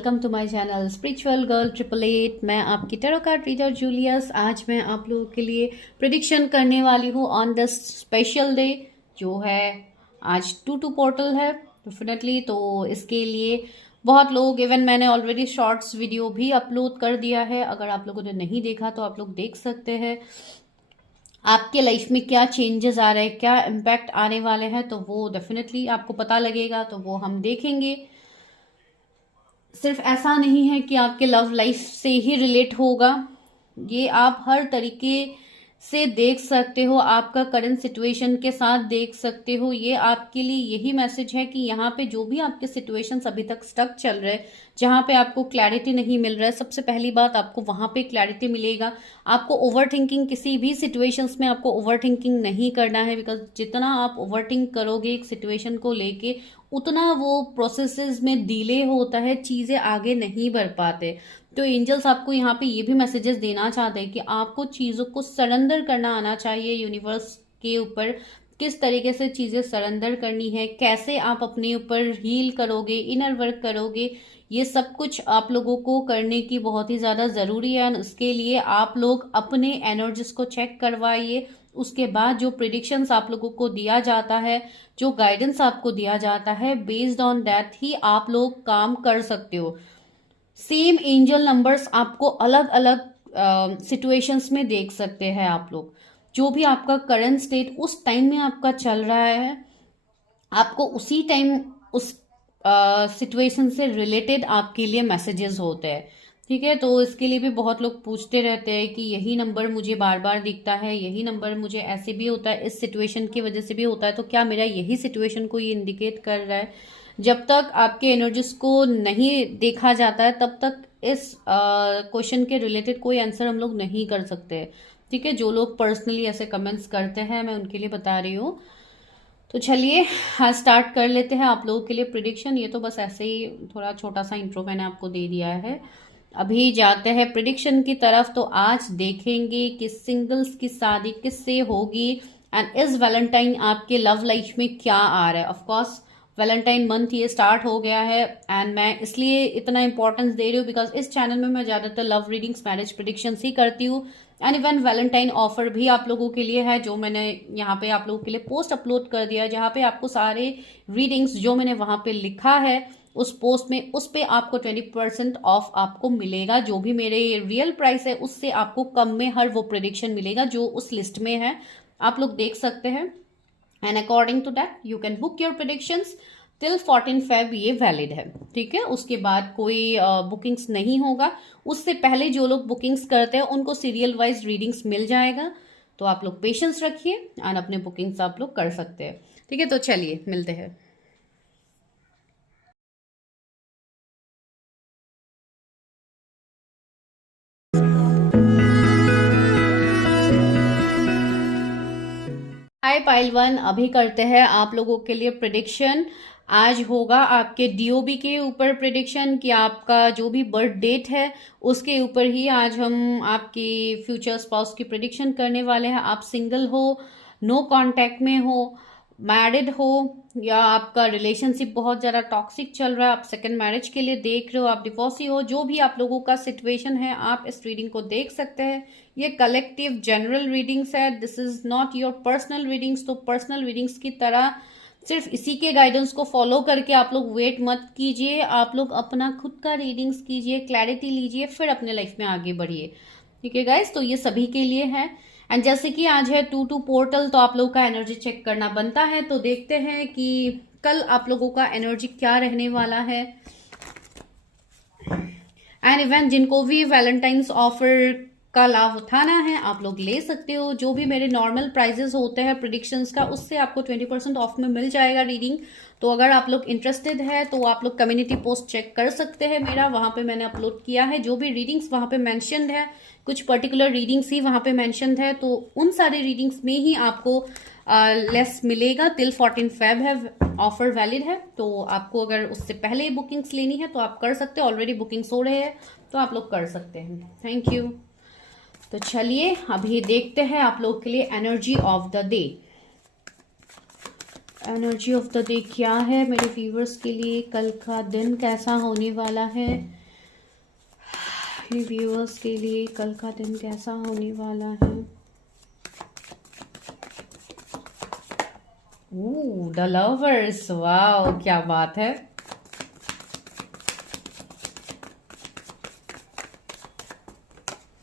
Welcome to my channel spiritual girl 888। मैं आपकी tarot card reader Julius. आज मैं आप लोगों के लिए प्रिडिक्शन करने वाली हूँ ऑन द स्पेशल डे जो है आज 2/2 पोर्टल है डेफिनेटली। तो इसके लिए बहुत लोग, इवन मैंने ऑलरेडी शॉर्ट्स वीडियो भी अपलोड कर दिया है। अगर आप लोगों ने नहीं देखा तो आप लोग देख सकते हैं आपके लाइफ में क्या चेंजेस आ रहे हैं, क्या इम्पैक्ट आने वाले हैं, तो वो डेफिनेटली आपको पता लगेगा। तो वो हम देखेंगे। सिर्फ ऐसा नहीं है कि आपके लव लाइफ से ही रिलेट होगा, ये आप हर तरीके से देख सकते हो, आपका करंट सिचुएशन के साथ देख सकते हो। ये आपके लिए यही मैसेज है कि यहाँ पे जो भी आपके सिचुएशंस अभी तक स्टक चल रहे हैं, जहाँ पे आपको क्लैरिटी नहीं मिल रहा है, सबसे पहली बात आपको वहां पे क्लैरिटी मिलेगा। आपको ओवर थिंकिंग, किसी भी सिचुएशंस में आपको ओवर थिंकिंग नहीं करना है, बिकॉज जितना आप ओवर थिंक करोगे एक सिचुएशन को लेके उतना वो प्रोसेसेस में डिले होता है, चीजें आगे नहीं बढ़ पाते। तो एंजल्स आपको यहाँ पे ये भी मैसेजेस देना चाहते हैं कि आपको चीज़ों को सरेंडर करना आना चाहिए यूनिवर्स के ऊपर। किस तरीके से चीज़ें सरेंडर करनी है, कैसे आप अपने ऊपर हील करोगे, इनर वर्क करोगे, ये सब कुछ आप लोगों को करने की बहुत ही ज़्यादा ज़रूरी है। उसके लिए आप लोग अपने एनर्जीज को चेक करवाइए। उसके बाद जो प्रिडिक्शंस आप लोगों को दिया जाता है, जो गाइडेंस आपको दिया जाता है, बेस्ड ऑन दैट ही आप लोग काम कर सकते हो। सेम एंजल नंबर्स आपको अलग अलग सिचुएशंस में देख सकते हैं आप लोग। जो भी आपका करंट स्टेट उस टाइम में आपका चल रहा है, आपको उसी टाइम उस सिचुएशन से रिलेटेड आपके लिए मैसेजेस होते हैं। ठीक है, तो इसके लिए भी बहुत लोग पूछते रहते हैं कि यही नंबर मुझे बार बार दिखता है, यही नंबर मुझे ऐसे भी होता है, इस सिचुएशन की वजह से भी होता है, तो क्या मेरा यही सिचुएशन को ये इंडिकेट कर रहा है? जब तक आपके एनर्जीज को नहीं देखा जाता है तब तक इस क्वेश्चन के रिलेटेड कोई आंसर हम लोग नहीं कर सकते। ठीक है, जो लोग पर्सनली ऐसे कमेंट्स करते हैं मैं उनके लिए बता रही हूँ। तो चलिए स्टार्ट कर लेते हैं आप लोगों के लिए प्रिडिक्शन। ये तो बस ऐसे ही थोड़ा छोटा सा इंट्रो मैंने आपको दे दिया है। अभी जाते हैं प्रिडिक्शन की तरफ। तो आज देखेंगे कि सिंगल्स की शादी किससे होगी एंड इस वैलेंटाइन आपके लव लाइफ में क्या आ रहा है। ऑफ कोर्स वैलेंटाइन मंथ ये स्टार्ट हो गया है एंड मैं इसलिए इतना इंपॉर्टेंस दे रही हूँ बिकॉज इस चैनल में मैं ज्यादातर लव रीडिंग्स, मैरिज प्रिडिक्शंस ही करती हूँ। एंड इवन वैलेंटाइन ऑफर भी आप लोगों के लिए है, जो मैंने यहाँ पे आप लोगों के लिए पोस्ट अपलोड कर दिया है, जहाँ पे आपको सारे रीडिंग्स जो मैंने वहां पे लिखा है उस पोस्ट में, उस पे आपको 20% ऑफ आपको मिलेगा। जो भी मेरे रियल प्राइस है उससे आपको कम में हर वो प्रिडिक्शन मिलेगा जो उस लिस्ट में है, आप लोग देख सकते हैं। And according to that you can book your predictions till 14 Feb ये वैलिड है। ठीक है, उसके बाद कोई बुकिंग्स नहीं होगा। उससे पहले जो लोग बुकिंग्स करते हैं उनको सीरियल वाइज रीडिंग्स मिल जाएगा। तो आप लोग पेशेंस रखिए एंड अपने बुकिंग्स आप लोग कर सकते हैं। ठीक है, तो चलिए मिलते हैं। हाय पाइल वन, अभी करते हैं आप लोगों के लिए प्रिडिक्शन। आज होगा आपके डीओबी के ऊपर प्रिडिक्शन कि आपका जो भी बर्थ डेट है उसके ऊपर ही आज हम आपकी फ्यूचर स्पाउस की प्रिडिक्शन करने वाले हैं। आप सिंगल हो, नो कांटेक्ट में हो, मैरिड हो, या आपका रिलेशनशिप बहुत ज़्यादा टॉक्सिक चल रहा है, आप सेकंड मैरिज के लिए देख रहे हो, आप डिवोर्सी हो, जो भी आप लोगों का सिचुएशन है आप इस रीडिंग को देख सकते हैं। ये कलेक्टिव जनरल रीडिंग्स है, this is not your personal readings. तो पर्सनल रीडिंग्स की तरह सिर्फ इसी के गाइडेंस को फॉलो करके आप लोग वेट मत कीजिए, आप लोग अपना खुद का रीडिंग्स कीजिए, क्लैरिटी लीजिए, फिर अपने लाइफ में आगे बढ़िए। ठीक है गाइस, तो ये सभी के लिए है। एंड जैसे कि आज है 2/2 पोर्टल, तो आप लोगों का एनर्जी चेक करना बनता है। तो देखते हैं कि कल आप लोगों का एनर्जी क्या रहने वाला है। एंड इवन जिनको भी वैलेंटाइंस ऑफर का लाभ उठाना है आप लोग ले सकते हो। जो भी मेरे नॉर्मल प्राइजेस होते हैं प्रिडिक्शंस का, उससे आपको 20% ऑफ में मिल जाएगा रीडिंग। तो अगर आप लोग इंटरेस्टेड है तो आप लोग कम्युनिटी पोस्ट चेक कर सकते हैं मेरा, वहां पे मैंने अपलोड किया है जो भी रीडिंग्स वहां पे मेंशन्ड है। कुछ पर्टिकुलर रीडिंग्स ही वहां पे मेंशन्ड है, तो उन सारे रीडिंग्स में ही आपको लेस मिलेगा। टिल 14 Feb है ऑफर वैलिड है। तो आपको अगर उससे पहले बुकिंग्स लेनी है तो आप कर सकते हो, ऑलरेडी बुकिंग्स हो रहे हैं तो आप लोग कर सकते हैं। Thank you. तो चलिए अभी देखते हैं आप लोग के लिए energy of the day. Energy of the day क्या है मेरे व्यूवर्स के लिए, कल का दिन कैसा होने वाला है मेरे व्यूवर्स के लिए, कल का दिन कैसा होने वाला है। द लवर्स, वाओ क्या बात है।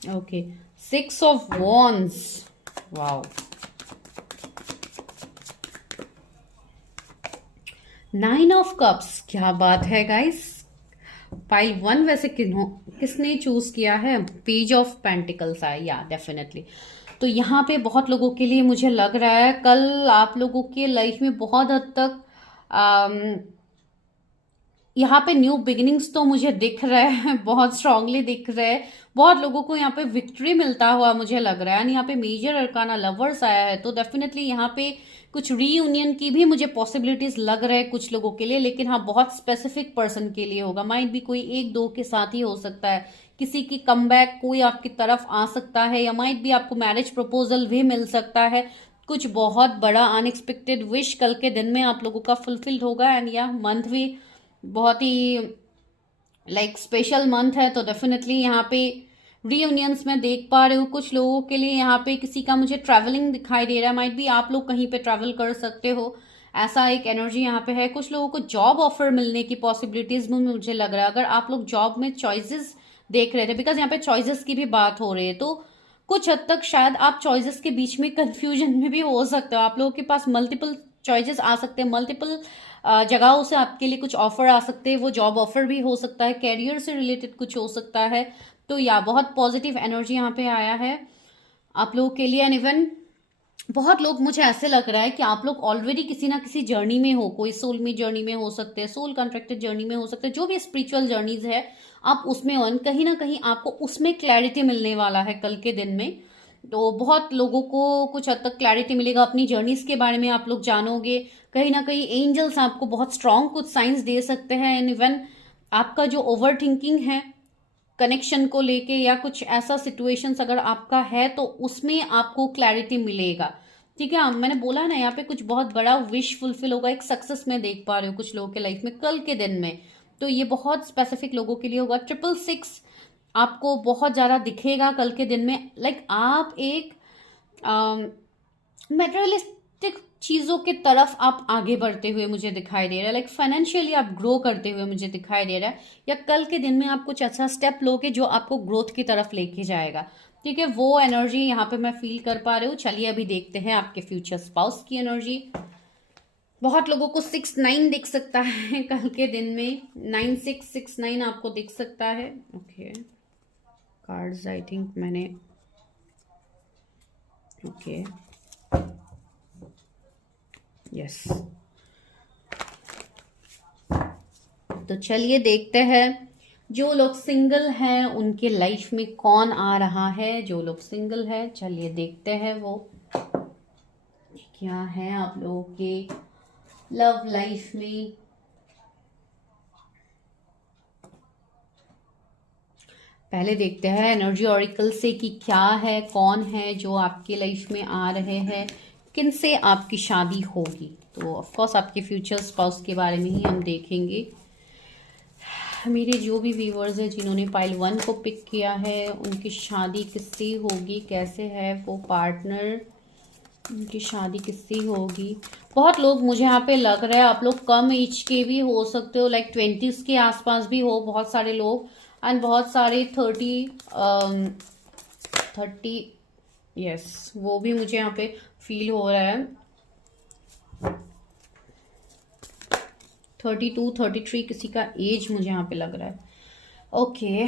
Okay, 6 of wands, wow. 9 of cups, क्या बात है गाइस। पाइल 1 वैसे किसने चूज किया है, पेज ऑफ पेंटिकल्स आया, या डेफिनेटली। तो यहाँ पे बहुत लोगों के लिए मुझे लग रहा है कल आप लोगों के लाइफ में बहुत हद तक यहाँ पे न्यू बिगिनिंग्स तो मुझे दिख रहा है, बहुत स्ट्रांगली दिख रहा है। बहुत लोगों को यहाँ पे विक्ट्री मिलता हुआ मुझे लग रहा है। एंड यहाँ पे मेजर अरकाना लवर्स आया है, तो डेफिनेटली यहाँ पे कुछ रीयूनियन की भी मुझे पॉसिबिलिटीज लग रहा है कुछ लोगों के लिए, लेकिन हाँ बहुत स्पेसिफिक पर्सन के लिए होगा। माइट भी कोई एक दो के साथ ही हो सकता है, किसी की कमबैक कोई आपकी तरफ आ सकता है, या माइट भी आपको मैरिज प्रपोजल भी मिल सकता है। कुछ बहुत बड़ा अनएक्सपेक्टेड विश कल के दिन में आप लोगों का फुलफिल्ड होगा। एंड या मंथ भी बहुत ही स्पेशल मंथ है, तो डेफिनेटली यहाँ पे रीयूनियंस में देख पा रहे हो कुछ लोगों के लिए। यहाँ पे किसी का मुझे ट्रैवलिंग दिखाई दे रहा है, माइट भी आप लोग कहीं पे ट्रैवल कर सकते हो, ऐसा एक एनर्जी यहाँ पे है। कुछ लोगों को जॉब ऑफर मिलने की पॉसिबिलिटीज में मुझे लग रहा है, अगर आप लोग जॉब में चॉइसेस देख रहे थे, बिकॉज यहाँ पे चॉइसेस की भी बात हो रही है, तो कुछ हद तक शायद आप चॉइसेस के बीच में कंफ्यूजन में भी हो सकते हो। आप लोगों के पास मल्टीपल चॉइसेस आ सकते हैं, मल्टीपल जगहों से आपके लिए कुछ ऑफर आ सकते हैं। वो जॉब ऑफर भी हो सकता है, कैरियर से रिलेटेड कुछ हो सकता है। तो या बहुत पॉजिटिव एनर्जी यहाँ पे आया है आप लोगों के लिए। एंड इवन बहुत लोग, मुझे ऐसे लग रहा है कि आप लोग ऑलरेडी किसी ना किसी जर्नी में हो, कोई सोलमेट जर्नी में हो सकते हैं, सोल कॉन्ट्रैक्टेड जर्नी में हो सकते हैं, जो भी स्पिरिचुअल जर्नीज है आप उसमें हो। कहीं ना कहीं आपको उसमें क्लैरिटी मिलने वाला है कल के दिन में। तो बहुत लोगों को कुछ हद तक क्लैरिटी मिलेगा, अपनी जर्नीज के बारे में आप लोग जानोगे। कहीं ना कहीं एंजल्स आपको बहुत स्ट्रांग कुछ साइंस दे सकते हैं। एंड इवन आपका जो ओवर थिंकिंग है कनेक्शन को लेके, या कुछ ऐसा सिचुएशंस अगर आपका है, तो उसमें आपको क्लैरिटी मिलेगा। ठीक है, मैंने बोला ना यहाँ पे कुछ बहुत बड़ा विश फुलफिल होगा, एक सक्सेस में देख पा रहे हो कुछ लोगों के लाइफ में कल के दिन में। तो ये बहुत स्पेसिफिक लोगों के लिए होगा। 666 आपको बहुत ज्यादा दिखेगा कल के दिन में। आप एक मेटेरियलिस्टिक चीजों के तरफ आप आगे बढ़ते हुए मुझे दिखाई दे रहा है। फाइनेंशियली आप ग्रो करते हुए मुझे दिखाई दे रहा है, या कल के दिन में आप कुछ अच्छा स्टेप लोगे जो आपको ग्रोथ की तरफ लेके जाएगा। ठीक है, वो एनर्जी यहाँ पे मैं फील कर पा रही हूँ। चलिए अभी देखते हैं आपके फ्यूचर स्पाउस की एनर्जी। बहुत लोगों को 6-9 दिख सकता है कल के दिन में, 9669 आपको दिख सकता है। ओके, कार्ड्स आई थिंक मैंने, ओके यस। तो चलिए देखते हैं जो लोग सिंगल हैं उनके लाइफ में कौन आ रहा है। जो लोग सिंगल है, चलिए देखते हैं वो क्या है आप लोगों के लव लाइफ में। पहले देखते हैं एनर्जी ऑरिकल से कि क्या है, कौन है जो आपके लाइफ में आ रहे हैं, किन से आपकी शादी होगी। तो ऑफ कोर्स आपके फ्यूचर स्पाउस के बारे में ही हम देखेंगे। मेरे जो भी व्यूवर्स हैं जिन्होंने पाइल 1 को पिक किया है, उनकी शादी किससे होगी, कैसे है वो पार्टनर, उनकी शादी किससे होगी। बहुत लोग मुझे यहाँ पे लग रहा है आप लोग कम एज के भी हो सकते हो, 20s के आसपास भी हो बहुत सारे लोग, एंड बहुत सारे 30 यस वो भी मुझे यहाँ पे फील हो रहा है। 32-33 किसी का एज मुझे यहाँ पे लग रहा है। Okay,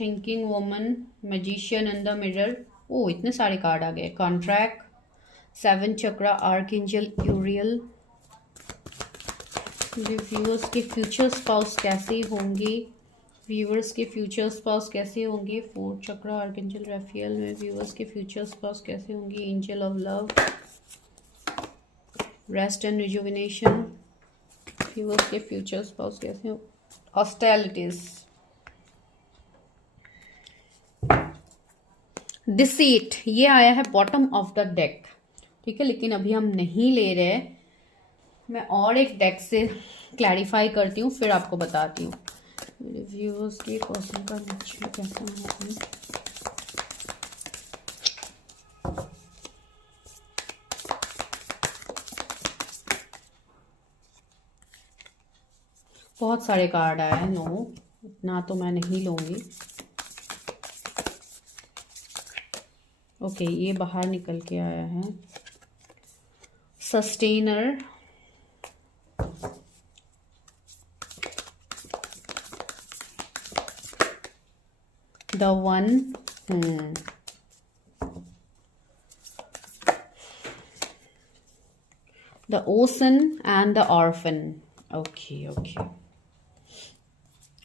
thinking woman, magician and the mirror. ओ इतने सारे कार्ड आ गए। Contract, 7 chakra, archangel Uriel. मुझे व्यूअर्स के फ्यूचर स्पाउस कैसे होंगे, व्यूअर्स के फ्यूचर स्पाउस कैसे होंगे। 4 चक्रा, आर्कएंजल राफेल में व्यूअर्स के फ्यूचर स्पाउस कैसे होंगे। Angel of love, rest and rejuvenation, viewers के फ्यूचर स्पाउस कैसे हो। हॉस्टिलिटीज, डिसीट, ये आया है बॉटम ऑफ द डेक। ठीक है, लेकिन अभी हम नहीं ले रहे। मैं और एक डेक से क्लैरिफाई करती हूँ, फिर आपको बताती हूँ मेरे व्यूअर्स के पर्सन का नेचर कैसा है। बहुत सारे कार्ड आए हैं, नो इतना तो मैं नहीं लूँगी। ओके, ये बाहर निकल के आया है, sustainer, the one, the ओसन and the orphan. Okay okay,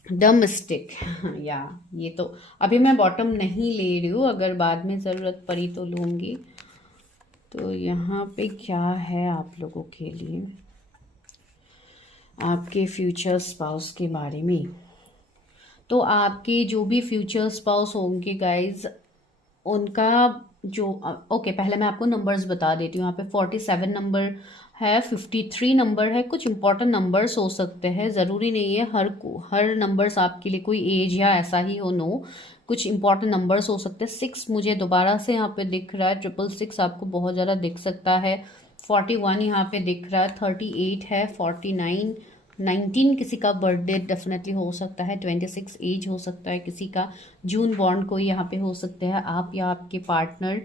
the mystic. या ये तो अभी मैं बॉटम नहीं ले रही हूँ, अगर बाद में ज़रूरत पड़ी तो लूँगी। तो यहाँ पे क्या है आप लोगों के लिए, आपके फ्यूचर स्पाउस के बारे में। तो आपके जो भी फ्यूचर स्पाउस होंगे गाइज, उनका जो ओके पहले मैं आपको नंबर्स बता देती हूँ। यहाँ पे 47 नंबर है, 53 नंबर है, कुछ इंपॉर्टेंट नंबर्स हो सकते हैं, ज़रूरी नहीं है हर नंबर्स आपके लिए कोई एज या ऐसा ही हो, नो, कुछ इंपॉर्टेंट नंबर्स हो सकते हैं। 6 मुझे दोबारा से यहाँ पे दिख रहा है, 666 आपको बहुत ज़्यादा दिख सकता है, 41 यहाँ पे दिख रहा है, 38 है, 49, 19 किसी का बर्थडे डेफिनेटली हो सकता है, 26 एज हो सकता है किसी का, जून बॉन्ड कोई यहाँ पे हो सकते हैं, आप या आपके पार्टनर।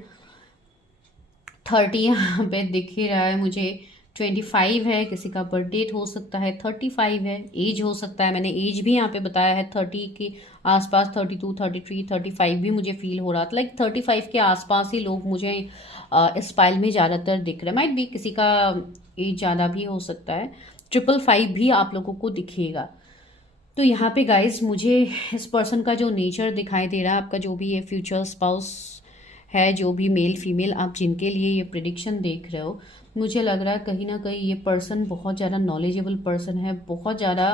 30 यहाँ पे दिख ही रहा है मुझे, 25 है, किसी का बर्थ डेट हो सकता है, 35 है, एज हो सकता है, मैंने एज भी यहाँ पे बताया है 30 के आसपास, 32, 33, 35 भी मुझे फील हो रहा था, लाइक 35 के आसपास ही लोग मुझे इस पाइल में ज़्यादातर दिख रहे हैं। माइट भी किसी का एज ज़्यादा भी हो सकता है, 555 भी आप लोगों को दिखेगा। तो यहाँ पे गाइज मुझे इस पर्सन का जो नेचर दिखाई दे रहा है, आपका जो भी ये फ्यूचर स्पाउस है, जो भी मेल फीमेल आप जिनके लिए ये प्रिडिक्शन देख रहे हो, मुझे लग रहा है कहीं ना कहीं ये पर्सन बहुत ज़्यादा नॉलेजेबल पर्सन है, बहुत ज़्यादा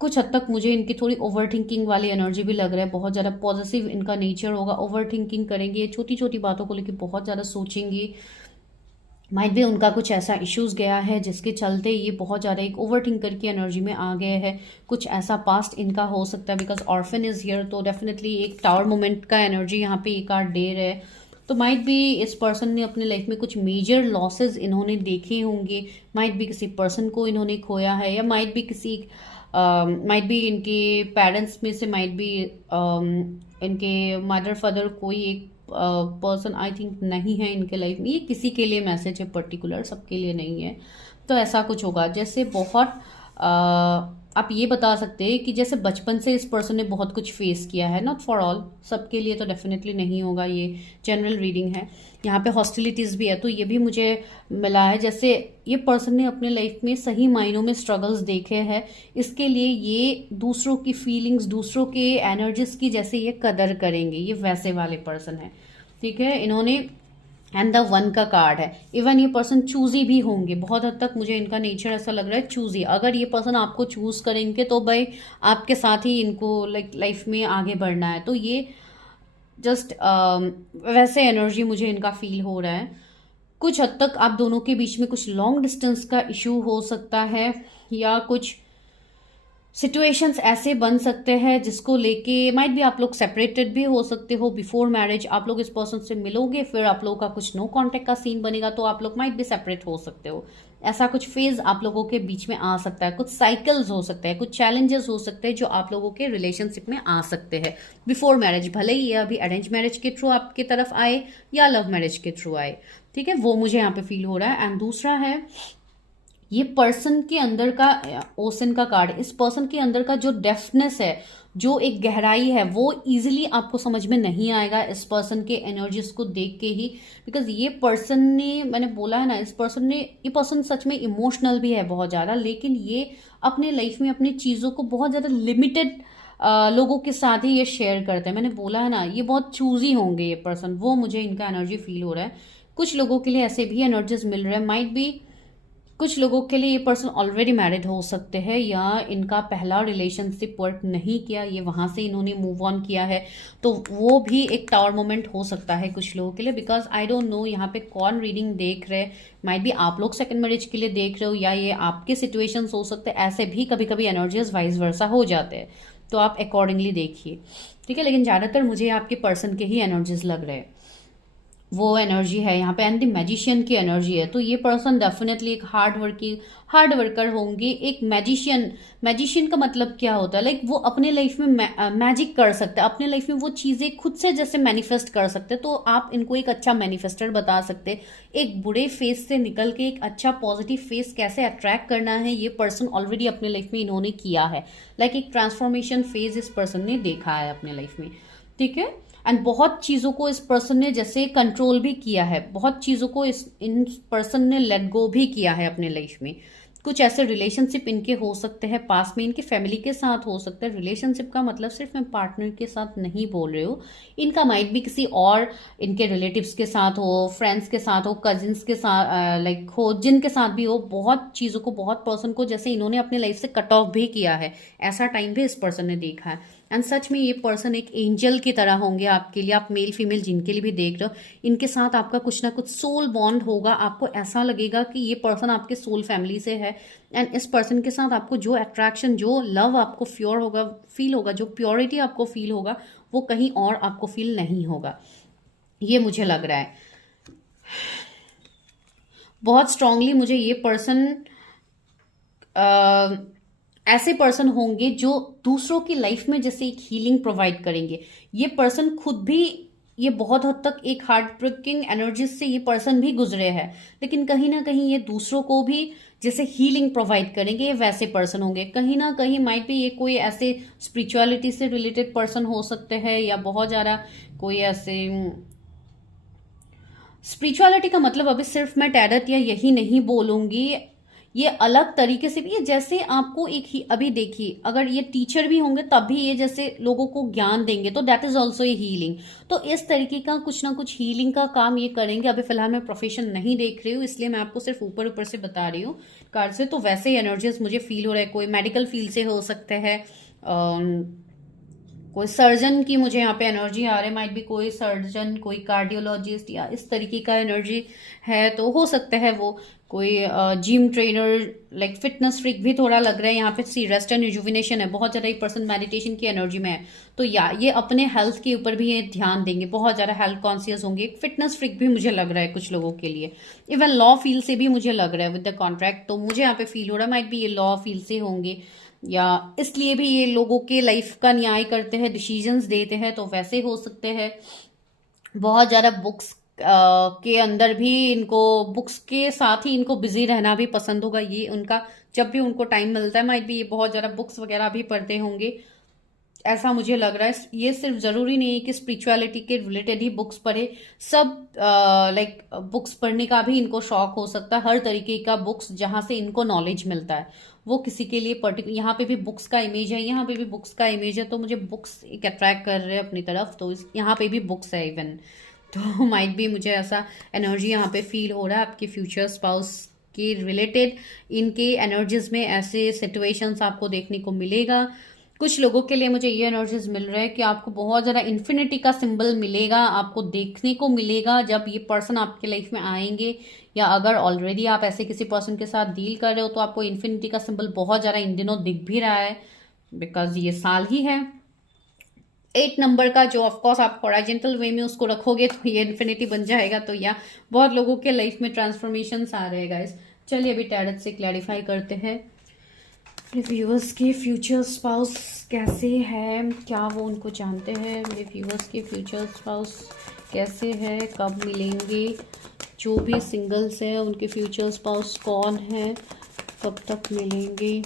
कुछ हद तक मुझे इनकी थोड़ी ओवर थिंकिंग वाली एनर्जी भी लग रहा है, बहुत ज़्यादा पॉजिटिव इनका नेचर होगा, ओवर थिंकिंग करेंगे, छोटी छोटी बातों को लेकर बहुत ज़्यादा सोचेंगे। माइट भी उनका कुछ ऐसा इश्यूज गया है जिसके चलते ये बहुत ज़्यादा एक ओवर थिंकर की एनर्जी में आ गए हैं, कुछ ऐसा पास्ट इनका हो सकता है, बिकॉज ऑर्फन इज हियर, तो डेफिनेटली एक टावर मोमेंट का एनर्जी यहाँ पे ये कार्ड दे रहे हैं। तो माइट भी इस पर्सन ने अपने लाइफ में कुछ मेजर लॉसेस इन्होंने देखे होंगे, माइट भी किसी पर्सन को इन्होंने खोया है, या माइट भी किसी माइट भी इनके पेरेंट्स में से माइट भी इनके मदर फादर कोई एक पर्सन आई थिंक नहीं है इनके लाइफ में। ये किसी के लिए मैसेज है पर्टिकुलर, सबके लिए नहीं है। तो ऐसा कुछ होगा जैसे बहुत आप ये बता सकते हैं कि जैसे बचपन से इस पर्सन ने बहुत कुछ फेस किया है, नॉट फॉर ऑल, सबके लिए तो डेफिनेटली नहीं होगा, ये जनरल रीडिंग है। यहाँ पे हॉस्टिलिटीज़ भी है, तो ये भी मुझे मिला है जैसे ये पर्सन ने अपने लाइफ में सही मायनों में स्ट्रगल्स देखे हैं, इसके लिए ये दूसरों की फीलिंग्स, दूसरों के एनर्जीज की जैसे ये कदर करेंगे, ये वैसे वाले पर्सन है, ठीक है। इन्होंने एंड द वन का कार्ड है, इवन ये पर्सन चूजी भी होंगे, बहुत हद तक मुझे इनका नेचर ऐसा लग रहा है चूजी। अगर ये पर्सन आपको चूज करेंगे तो भाई आपके साथ ही इनको लाइक लाइफ में आगे बढ़ना है, तो ये जस्ट वैसे एनर्जी मुझे इनका फील हो रहा है। कुछ हद तक आप दोनों के बीच में कुछ लॉन्ग डिस्टेंस का इशू हो सकता है, या कुछ सिचुएशंस ऐसे बन सकते हैं जिसको लेके माइट भी आप लोग सेपरेटेड भी हो सकते हो बिफोर मैरिज, आप लोग इस पर्सन से मिलोगे, फिर आप लोगों का कुछ नो कांटेक्ट का सीन बनेगा, तो आप लोग माइट भी सेपरेट हो सकते हो। ऐसा कुछ फेज आप लोगों के बीच में आ सकता है, कुछ साइकिल्स हो सकते हैं, कुछ चैलेंजेस हो सकते हैं जो आप लोगों के रिलेशनशिप में आ सकते हैं बिफोर मैरिज, भले ही ये अभी अरेंज मैरिज के थ्रू आपकी तरफ आए या लव मैरिज के थ्रू आए, ठीक है, वो मुझे यहाँ पे फील हो रहा है। एंड दूसरा है ये पर्सन के अंदर का ओशन का कार्ड, इस पर्सन के अंदर का जो डेफ्टनेस है, जो एक गहराई है, वो इजीली आपको समझ में नहीं आएगा इस पर्सन के एनर्जीज को देख के ही, बिकॉज ये पर्सन ने, मैंने बोला है ना, इस पर्सन ने, ये पर्सन सच में इमोशनल भी है बहुत ज़्यादा, लेकिन ये अपने लाइफ में अपनी चीज़ों को बहुत ज़्यादा लिमिटेड लोगों के साथ ही ये शेयर करते हैं। मैंने बोला है ना, ये बहुत चूजी होंगे ये पर्सन, वो मुझे इनका एनर्जी फील हो रहा है। कुछ लोगों के लिए ऐसे भी एनर्जीज मिल रहे हैं, माइट भी कुछ लोगों के लिए ये पर्सन ऑलरेडी मैरिड हो सकते हैं, या इनका पहला रिलेशनशिप वर्क नहीं किया, ये वहां से इन्होंने मूव ऑन किया है, तो वो भी एक टावर मोमेंट हो सकता है कुछ लोगों के लिए। बिकॉज आई डोंट नो यहाँ पे कौन रीडिंग देख रहे हैं, माइट भी आप लोग सेकंड मैरिज के लिए देख रहे हो, या ये आपके सिचुएशंस हो सकते हैं। ऐसे भी कभी कभी एनर्जीज वाइस वर्सा हो जाते हैं, तो आप अकॉर्डिंगली देखिए, ठीक है। लेकिन ज़्यादातर मुझे आपके पर्सन के ही एनर्जीज लग रहे हैं, वो एनर्जी है यहाँ पे। एंड द मैजिशियन की एनर्जी है, तो ये पर्सन डेफिनेटली एक हार्ड वर्कर होंगे, एक मैजिशियन का मतलब क्या होता है, लाइक वो अपने लाइफ में मैजिक कर सकते हैं, अपने लाइफ में वो चीजें खुद से जैसे मैनिफेस्ट कर सकते हैं। तो आप इनको एक अच्छा मैनिफेस्टर बता सकते हैं। एक बुरे फेस से निकल के एक अच्छा पॉजिटिव फेस कैसे अट्रैक्ट करना है, ये पर्सन ऑलरेडी अपने लाइफ में इन्होंने किया है। लाइक एक ट्रांसफॉर्मेशन फेज इस पर्सन ने देखा है अपने लाइफ में, ठीक है। एंड बहुत चीज़ों को इस पर्सन ने जैसे कंट्रोल भी किया है, बहुत चीज़ों को इन पर्सन ने लेट गो भी किया है अपने लाइफ में। कुछ ऐसे रिलेशनशिप इनके हो सकते हैं पास में, इनके फैमिली के साथ हो सकता है। रिलेशनशिप का मतलब सिर्फ मैं पार्टनर के साथ नहीं बोल रही हूँ, इनका माइट भी किसी और इनके रिलेटिव्स के साथ हो, फ्रेंड्स के साथ हो, कजिन्स के साथ लाइक हो, जिनके साथ भी हो। बहुत चीज़ों को, बहुत पर्सन को जैसे इन्होंने अपने लाइफ से कट ऑफ भी किया है, ऐसा टाइम भी इस पर्सन ने देखा है। एंड सच में ये पर्सन एक एंजल की तरह होंगे आपके लिए। आप मेल फीमेल जिनके लिए भी देख रहे हो, इनके साथ आपका कुछ ना कुछ सोल बॉन्ड होगा। आपको ऐसा लगेगा कि ये पर्सन आपके सोल फैमिली से है। एंड इस पर्सन के साथ आपको जो अट्रैक्शन, जो लव आपको फील होगा, जो प्योरिटी आपको फील होगा, वो कहीं और आपको फील नहीं होगा, ये मुझे लग रहा है। बहुत स्ट्रांगली मुझे ये पर्सन ऐसे पर्सन होंगे जो दूसरों की लाइफ में जैसे एक हीलिंग प्रोवाइड करेंगे। ये पर्सन खुद भी, ये बहुत हद तक एक हार्ट ब्रेकिंग एनर्जीज से ये पर्सन भी गुजरे हैं, लेकिन कहीं ना कहीं ये दूसरों को भी जैसे हीलिंग प्रोवाइड करेंगे, ये वैसे पर्सन होंगे। कहीं ना कहीं माइट भी ये कोई ऐसे स्पिरिचुअलिटी से रिलेटेड पर्सन हो सकते हैं, या बहुत ज़्यादा कोई ऐसे स्पिरिचुअलिटी का मतलब अभी सिर्फ मैं टैरट या यही नहीं बोलूंगी, ये अलग तरीके से भी है। जैसे आपको एक ही, अभी देखिए, अगर ये टीचर भी होंगे तब भी ये जैसे लोगों को ज्ञान देंगे, तो that is also a healing. तो इस तरीके का कुछ ना कुछ हीलिंग का काम ये करेंगे। अभी फिलहाल मैं प्रोफेशन नहीं देख रही हूँ, इसलिए मैं आपको सिर्फ ऊपर ऊपर से बता रही हूँ कार्ड से। तो वैसे ही एनर्जीज मुझे फील हो रहा है। कोई मेडिकल फील्ड से हो सकते हैं, कोई सर्जन की मुझे यहाँ पे एनर्जी आ रही है, माइट भी कोई सर्जन, कोई कार्डियोलॉजिस्ट या इस तरीके का एनर्जी है, तो हो सकता है वो कोई gym trainer, like fitness freak भी थोड़ा लग रहा है यहाँ पे। सी रेस्ट एंड रिजुविनेशन है, बहुत ज़्यादा एक पर्सन मेडिटेशन की एनर्जी में है, तो या ये अपने हेल्थ के ऊपर भी ये ध्यान देंगे, बहुत ज़्यादा हेल्थ कॉन्शियस होंगे। एक फिटनेस फ्रीक भी मुझे लग रहा है कुछ लोगों के लिए। इवन लॉ फील्ड से भी मुझे लग रहा है विद द कॉन्ट्रैक्ट, तो मुझे यहाँ पे फील हो रहा है माइट भी ये लॉ फील्ड से होंगे, या इसलिए भी ये लोगों के लाइफ का न्याय करते हैं, डिसीजंस देते हैं, तो वैसे हो सकते हैं। बहुत ज़्यादा बुक्स के अंदर भी इनको, बुक्स के साथ ही इनको बिजी रहना भी पसंद होगा। ये उनका जब भी उनको टाइम मिलता है, माइट भी ये बहुत ज़्यादा बुक्स वगैरह भी पढ़ते होंगे, ऐसा मुझे लग रहा है। ये सिर्फ ज़रूरी नहीं है कि स्पिरिचुअलिटी के रिलेटेड ही बुक्स पढ़े, सब लाइक बुक्स पढ़ने का भी इनको शौक हो सकता है। हर तरीके का बुक्स जहाँ से इनको नॉलेज मिलता है, वो किसी के लिए पर्टिकुलर। यहाँ पे भी बुक्स का इमेज है, यहाँ पे भी बुक्स का इमेज है, तो मुझे बुक्स एक अट्रैक्ट कर रहे हैं अपनी तरफ, तो यहाँ पे भी बुक्स है इवन। तो माइट भी मुझे ऐसा एनर्जी यहाँ पे फील हो रहा है आपके फ्यूचर स्पाउस के रिलेटेड। इनके एनर्जीज में ऐसे सिचुएशंस आपको देखने को मिलेगा। कुछ लोगों के लिए मुझे ये एनर्जीज मिल रहा है कि आपको बहुत ज़्यादा इन्फिनिटी का सिंबल मिलेगा, आपको देखने को मिलेगा जब ये पर्सन आपके लाइफ में आएंगे, या अगर ऑलरेडी आप ऐसे किसी पर्सन के साथ डील कर रहे हो, तो आपको इन्फिनिटी का सिंबल बहुत ज़्यादा इन दिनों दिख भी रहा है, बिकॉज ये साल ही है 8 नंबर का, जो ऑफकोर्स आप हॉरिजॉन्टल वे में उसको रखोगे तो ये इन्फिनिटी बन जाएगा। तो या बहुत लोगों के लाइफ में ट्रांसफॉर्मेशंस आ रहे हैं गाइस। चलिए अभी टैरट से क्लैरिफाई करते हैं व्यूअर्स के फ्यूचर स्पाउस कैसे है, क्या वो उनको जानते हैं। मेरे व्यूअर्स के फ्यूचर स्पाउस कैसे है, कब मिलेंगे, जो भी सिंगल्स हैं उनके फ्यूचर स्पाउस कौन है, कब तक मिलेंगे।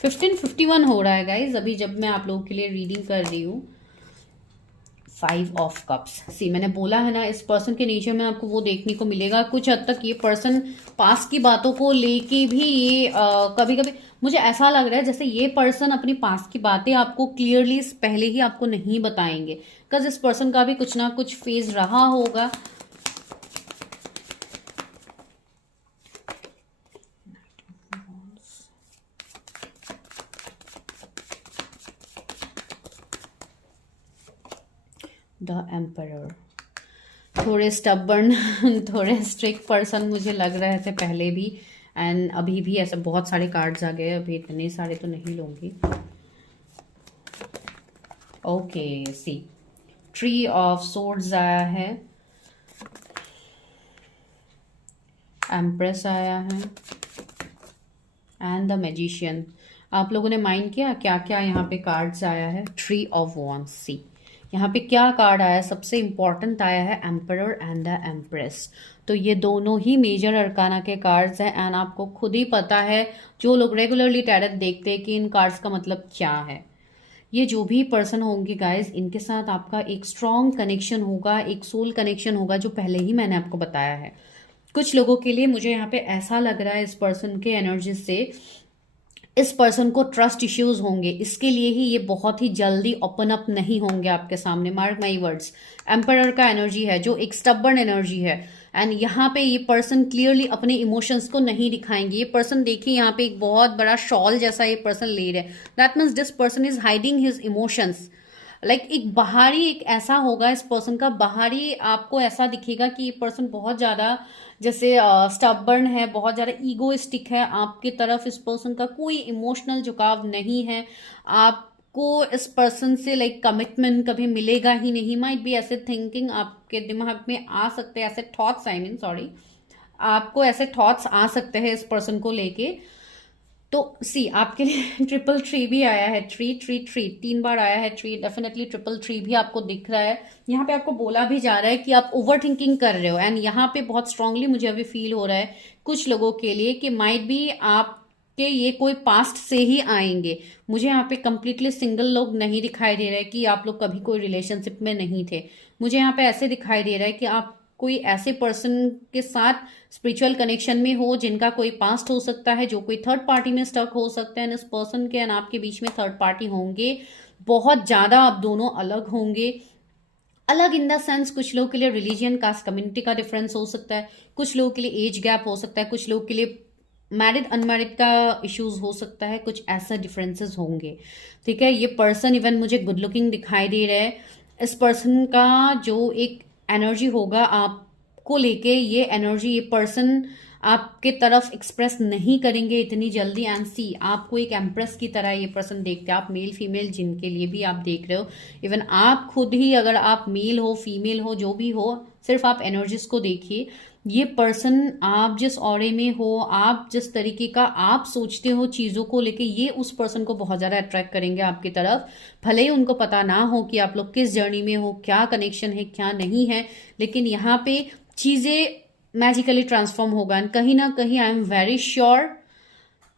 1551 हो रहा है गाइज अभी जब मैं आप लोगों के लिए रीडिंग कर रही हूँ। 5 ऑफ कप्स, सी मैंने बोला है ना, इस पर्सन के नेचर में आपको वो देखने को मिलेगा। कुछ हद तक ये पर्सन पास की बातों को लेके भी ये कभी कभी मुझे ऐसा लग रहा है जैसे ये पर्सन अपनी पास की बातें आपको क्लियरली पहले ही आपको नहीं बताएंगे, बिकॉज इस पर्सन का भी कुछ ना कुछ फेज रहा होगा। द एम्परर, थोड़े स्टबर्न थोड़े स्ट्रिक्ट पर्सन मुझे लग रहे थे पहले भी, एंड अभी भी ऐसे बहुत सारे कार्ड्स आ गए, अभी इतने सारे तो नहीं लूँगी। Okay, see three of swords आया है, एम्प्रेस आया है, एंड द मैजिशियन। आप लोगों ने माइंड किया क्या क्या यहाँ पे कार्ड्स आया है? Tree of wands. सी यहाँ पे क्या कार्ड आया है? सबसे इंपॉर्टेंट आया है एम्परर एंड द एम्प्रेस। तो ये दोनों ही मेजर अरकाना के कार्ड्स हैं, एंड आपको खुद ही पता है जो लोग रेगुलरली टैरट देखते हैं कि इन कार्ड्स का मतलब क्या है। ये जो भी पर्सन होंगे गाइस, इनके साथ आपका एक स्ट्रॉन्ग कनेक्शन होगा, एक सोल कनेक्शन होगा, जो पहले ही मैंने आपको बताया है। कुछ लोगों के लिए मुझे यहाँ पे ऐसा लग रहा है इस पर्सन के एनर्जी से इस पर्सन को ट्रस्ट इश्यूज होंगे, इसके लिए ही ये बहुत ही जल्दी ओपन अप नहीं होंगे आपके सामने। मार्क माई वर्ड्स, एम्परर का एनर्जी है जो एक स्टबर्न एनर्जी है, एंड यहाँ पे ये पर्सन क्लियरली अपने इमोशंस को नहीं दिखाएंगे। ये पर्सन देखिए यहाँ पे एक बहुत बड़ा शॉल जैसा ये पर्सन ले रहे हैं, that means this person is hiding his emotions. Like एक बाहरी एक ऐसा होगा इस पर्सन का, बाहरी आपको ऐसा दिखेगा कि ये पर्सन बहुत ज़्यादा जैसे स्टबर्न है, बहुत ज़्यादा ईगोइस्टिक है आपकी तरफ। इस पर्सन का कोई इमोशनल झुकाव नहीं है, आपको इस पर्सन से लाइक कमिटमेंट कभी मिलेगा ही नहीं। माइट भी ऐसे थिंकिंग आपके दिमाग में आ सकते हैं, ऐसे थॉट्स, आई मीन सॉरी, आपको ऐसे थॉट्स आ सकते हैं इस पर्सन को लेके। तो सी आपके लिए ट्रिपल थ्री भी आया है, थ्री थ्री थ्री 3 बार आया है थ्री, डेफिनेटली ट्रिपल थ्री भी आपको दिख रहा है। यहाँ पे आपको बोला भी जा रहा है कि आप ओवर थिंकिंग कर रहे हो, एंड यहाँ पे बहुत स्ट्रांगली मुझे अभी फील हो रहा है कुछ लोगों के लिए कि माइट भी आपके ये कोई पास्ट से ही आएंगे। मुझे यहाँ पे कंप्लीटली सिंगल लोग नहीं दिखाई दे रहा है कि आप लोग कभी कोई रिलेशनशिप में नहीं थे। मुझे यहाँ पे ऐसे दिखाई दे रहा है कि आप कोई ऐसे पर्सन के साथ स्पिरिचुअल कनेक्शन में हो जिनका कोई पास्ट हो सकता है, जो कोई थर्ड पार्टी में स्टक हो सकता है। इस पर्सन के एंड आपके बीच में थर्ड पार्टी होंगे, बहुत ज़्यादा आप दोनों अलग होंगे। अलग इन द सेंस कुछ लोगों के लिए रिलीजियन, कास्ट, कम्युनिटी का डिफरेंस हो सकता है, कुछ लोगों के लिए एज गैप हो सकता है, कुछ लोगों के लिए मैरिड अनमैरिड का इश्यूज हो सकता है, कुछ ऐसा डिफरेंसेस होंगे। ठीक है, ये पर्सन इवन मुझे गुड लुकिंग दिखाई दे रहा है। इस पर्सन का जो एक एनर्जी होगा आपको लेके, ये एनर्जी ये पर्सन आपके तरफ एक्सप्रेस नहीं करेंगे इतनी जल्दी। एंड सी आपको एक एम्प्रेस की तरह ये पर्सन देखते हैं, आप मेल फीमेल जिनके लिए भी आप देख रहे हो, इवन आप खुद ही अगर आप मेल हो फीमेल हो जो भी हो, सिर्फ आप एनर्जीज को देखिए। ये पर्सन आप जिस ऑरे में हो, आप जिस तरीके का आप सोचते हो चीज़ों को लेके, ये उस पर्सन को बहुत ज़्यादा अट्रैक्ट करेंगे आपकी तरफ। भले ही उनको पता ना हो कि आप लोग किस जर्नी में हो, क्या कनेक्शन है क्या नहीं है, लेकिन यहाँ पे चीज़ें मैजिकली ट्रांसफॉर्म होगा। एंड कहीं ना कहीं आई एम वेरी श्योर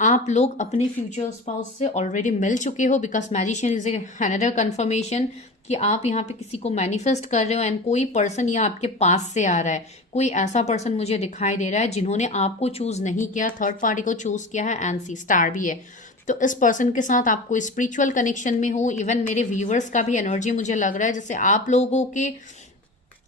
आप लोग अपने फ्यूचर स्पाउस से ऑलरेडी मिल चुके हो, because magician is another confirmation कि आप यहाँ पे किसी को मैनिफेस्ट कर रहे हो, एंड कोई पर्सन यहाँ आपके पास से आ रहा है। कोई ऐसा पर्सन मुझे दिखाई दे रहा है जिन्होंने आपको चूज नहीं किया, थर्ड पार्टी को चूज किया है, एंड सी स्टार भी है। तो इस पर्सन के साथ आप कोई स्पिरिचुअल कनेक्शन में हो। इवन मेरे व्यूवर्स का भी एनर्जी मुझे लग रहा है जैसे आप लोगों के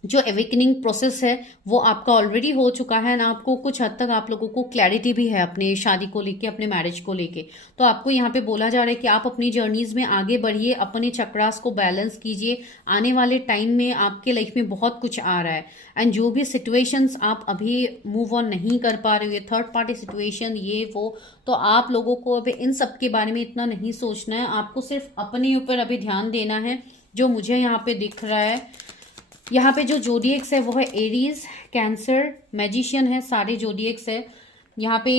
जो एवेकनिंग प्रोसेस है वो आपका ऑलरेडी हो चुका है, ना आपको कुछ हद तक आप लोगों को क्लैरिटी भी है अपने शादी को लेके, अपने मैरिज को लेके। तो आपको यहाँ पे बोला जा रहा है कि आप अपनी जर्नीज में आगे बढ़िए, अपने चक्रास को बैलेंस कीजिए। आने वाले टाइम में आपके लाइफ में बहुत कुछ आ रहा है, एंड जो भी सिचुएशंस आप अभी मूव ऑन नहीं कर पा रहे हो, ये थर्ड पार्टी सिचुएशन ये वो, तो आप लोगों को अभी इन सब के बारे में इतना नहीं सोचना है। आपको सिर्फ अपने ऊपर अभी ध्यान देना है। जो मुझे यहाँ पे दिख रहा है, यहाँ पे जो जोडिएक्स है वो है एरीज, कैंसर, मैजिशियन है, सारे जोडिएक्स है यहाँ पे।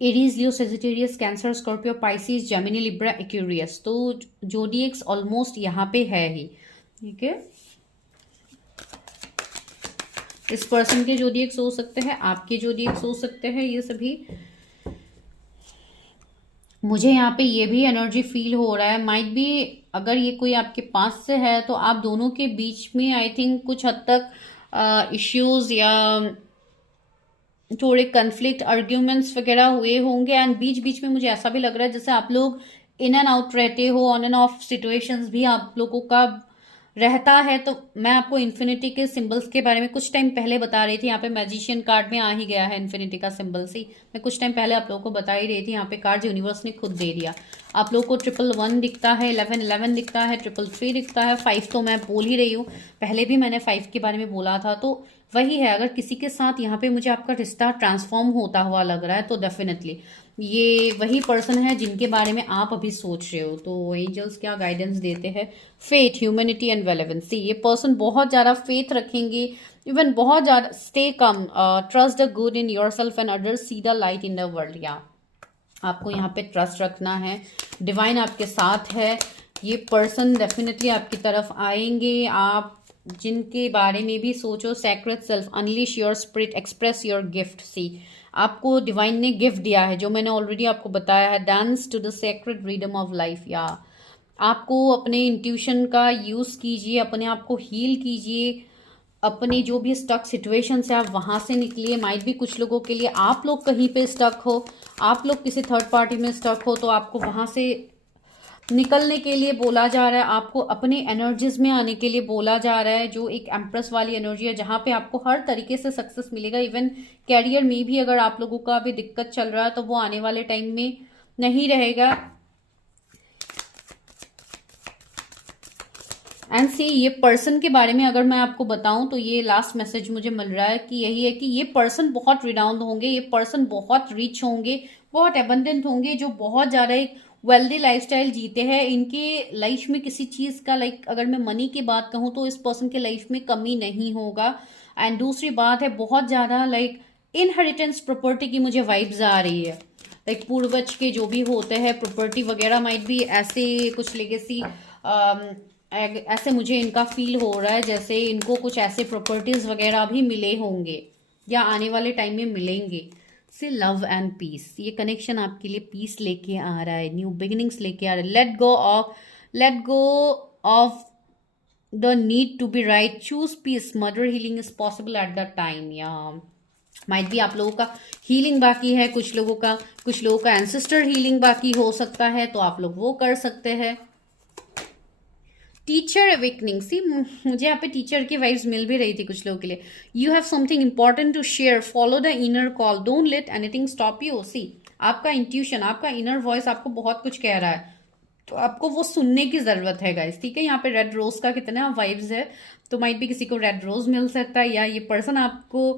Aries, Leo, Sagittarius, Cancer, Scorpio, Pisces, Gemini, Libra, Aquarius. तो जोडिएक्स ऑलमोस्ट यहाँ पे है ही। ठीक है, इस पर्सन के जोडिएक्स हो सकते हैं, आपके जोडिएक्स हो सकते हैं, ये सभी। मुझे यहाँ पे ये भी एनर्जी फील हो रहा है, माइट भी अगर ये कोई आपके पास से है तो आप दोनों के बीच में आई थिंक कुछ हद तक इश्यूज या थोड़े कन्फ्लिक्ट आर्ग्यूमेंट्स वगैरह हुए होंगे। एंड बीच बीच में मुझे ऐसा भी लग रहा है जैसे आप लोग इन एंड आउट रहते हो, ऑन एंड ऑफ सिचुएशंस भी आप लोगों का रहता है। तो मैं आपको इन्फिनिटी के सिंबल्स के बारे में कुछ टाइम पहले बता रही थी। यहाँ पे मैजिशियन कार्ड में आ ही गया है इन्फिनिटी का सिंबल। सी मैं कुछ टाइम पहले आप लोगों को बता ही रही थी। यहाँ पे कार्ड यूनिवर्स ने खुद दे दिया। आप लोगों को 111 दिखता है, 1111 दिखता है, 333 दिखता है, 5 तो मैं बोल ही रही हूँ, पहले भी मैंने 5 के बारे में बोला था। तो वही है, अगर किसी के साथ यहाँ पे मुझे आपका रिश्ता ट्रांसफॉर्म होता हुआ लग रहा है तो डेफिनेटली ये वही पर्सन है जिनके बारे में आप अभी सोच रहे हो। तो एंजल्स क्या गाइडेंस देते हैं? Faith, humanity and relevancy. ये पर्सन बहुत ज़्यादा फेथ रखेंगे, इवन बहुत ज़्यादा stay come, trust the good in your self and others, see the light in the world. या आपको यहाँ पे ट्रस्ट रखना है, डिवाइन आपके साथ है। ये पर्सन डेफिनेटली आपकी तरफ आएंगे। आप जिनके बारे में भी सोचो, sacred self, unleash your spirit, express your gift. See आपको डिवाइन ने गिफ्ट दिया है जो मैंने ऑलरेडी आपको बताया है, dance to the sacred rhythm of life. या आपको अपने इंट्यूशन का यूज़ कीजिए, अपने आप को हील कीजिए, अपनी जो भी स्टक सिचुएशन है आप वहाँ से निकलिए। माइट भी कुछ लोगों के लिए आप लोग कहीं पे स्टक हो, आप लोग किसी थर्ड पार्टी में स्टक हो, तो आपको वहाँ से निकलने के लिए बोला जा रहा है, आपको अपने एनर्जीज में आने के लिए बोला जा रहा है, जो एक एम्प्रेस वाली एनर्जी है जहाँ पे आपको हर तरीके से सक्सेस मिलेगा। इवन कैरियर में भी अगर आप लोगों का अभी दिक्कत चल रहा है तो वो आने वाले टाइम में नहीं रहेगा। एंड सी ये पर्सन के बारे में अगर मैं आपको बताऊं तो ये लास्ट मैसेज मुझे मिल रहा है कि यही है कि ये पर्सन बहुत रिनाउंड होंगे, ये पर्सन बहुत रिच होंगे, बहुत एबंडेंट होंगे, जो बहुत ज़्यादा एक वेल्दी लाइफस्टाइल जीते हैं। इनके लाइफ में किसी चीज़ का अगर मैं मनी की बात कहूँ तो इस पर्सन के लाइफ में कमी नहीं होगा। एंड दूसरी बात है, बहुत ज़्यादा इनहेरिटेंस प्रॉपर्टी की मुझे वाइब्स आ रही है। पूर्वज के जो भी होते हैं प्रॉपर्टी वगैरह, माइट भी ऐसे कुछ लेगेसी, ऐसे मुझे इनका फील हो रहा है जैसे इनको कुछ ऐसे प्रॉपर्टीज वगैरह भी मिले होंगे या आने वाले टाइम में मिलेंगे। से लव एंड पीस, ये कनेक्शन आपके लिए पीस लेके आ रहा है, न्यू बिगिनिंग्स लेके आ रहा है। Let go of the need to be right, choose peace, mother healing is possible at the time. या माइट भी आप लोगों का हीलिंग बाकी है, कुछ लोगों का एंसेस्टर हीलिंग बाकी हो सकता है, तो आप लोग वो कर सकते हैं। टीचर अवेकनिंग, सी मुझे यहाँ पे टीचर की वाइब्स मिल भी रही थी कुछ लोगों के लिए। You have something important to share, follow the inner call, don't let anything stop you. See आपका इंट्यूशन, आपका इनर वॉइस आपको बहुत कुछ कह रहा है, तो आपको वो सुनने की जरूरत है गाइस। ठीक है, यहाँ पे रेड रोज का कितना वाइब्स है, तो माइट भी किसी को रेड रोज मिल सकता है, या ये पर्सन आपको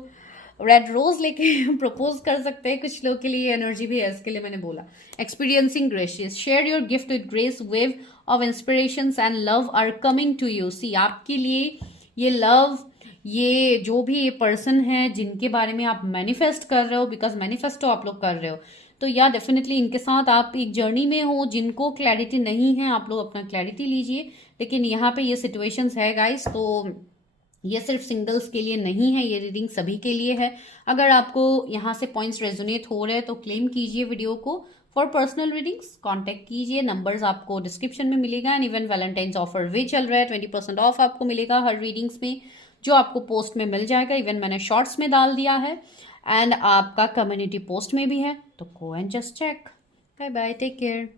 रेड रोज लेके प्रपोज कर सकते हैं। कुछ लोग के लिए एनर्जी भी है, इसके लिए मैंने बोला। Experiencing gracious, share your gift with grace, wave of inspirations and love are coming to you. See आपके लिए ये लव, ये जो भी ये पर्सन है जिनके बारे में आप मैनिफेस्ट कर रहे हो, बिकॉज मैनिफेस्टो आप लोग कर रहे हो, तो या डेफिनेटली इनके साथ आप एक जर्नी में हो। जिनको क्लैरिटी नहीं है आप लोग अपना क्लैरिटी लीजिए, लेकिन यहाँ पे ये सिचुएशंस है गाइस, तो ये सिर्फ सिंगल्स के लिए नहीं है, ये रीडिंग सभी के लिए है। अगर आपको यहाँ से पॉइंट्स रेजोनेट हो रहे हैं तो क्लेम कीजिए वीडियो को। फॉर पर्सनल रीडिंग्स कांटेक्ट कीजिए, नंबर्स आपको डिस्क्रिप्शन में मिलेगा। एंड इवन वैलेंटाइंस ऑफर भी चल रहा है, 20% ऑफ आपको मिलेगा हर रीडिंग्स में, जो आपको पोस्ट में मिल जाएगा। इवन मैंने शॉर्ट्स में डाल दिया है एंड आपका कम्युनिटी पोस्ट में भी है, तो go and just check. Bye bye, take care.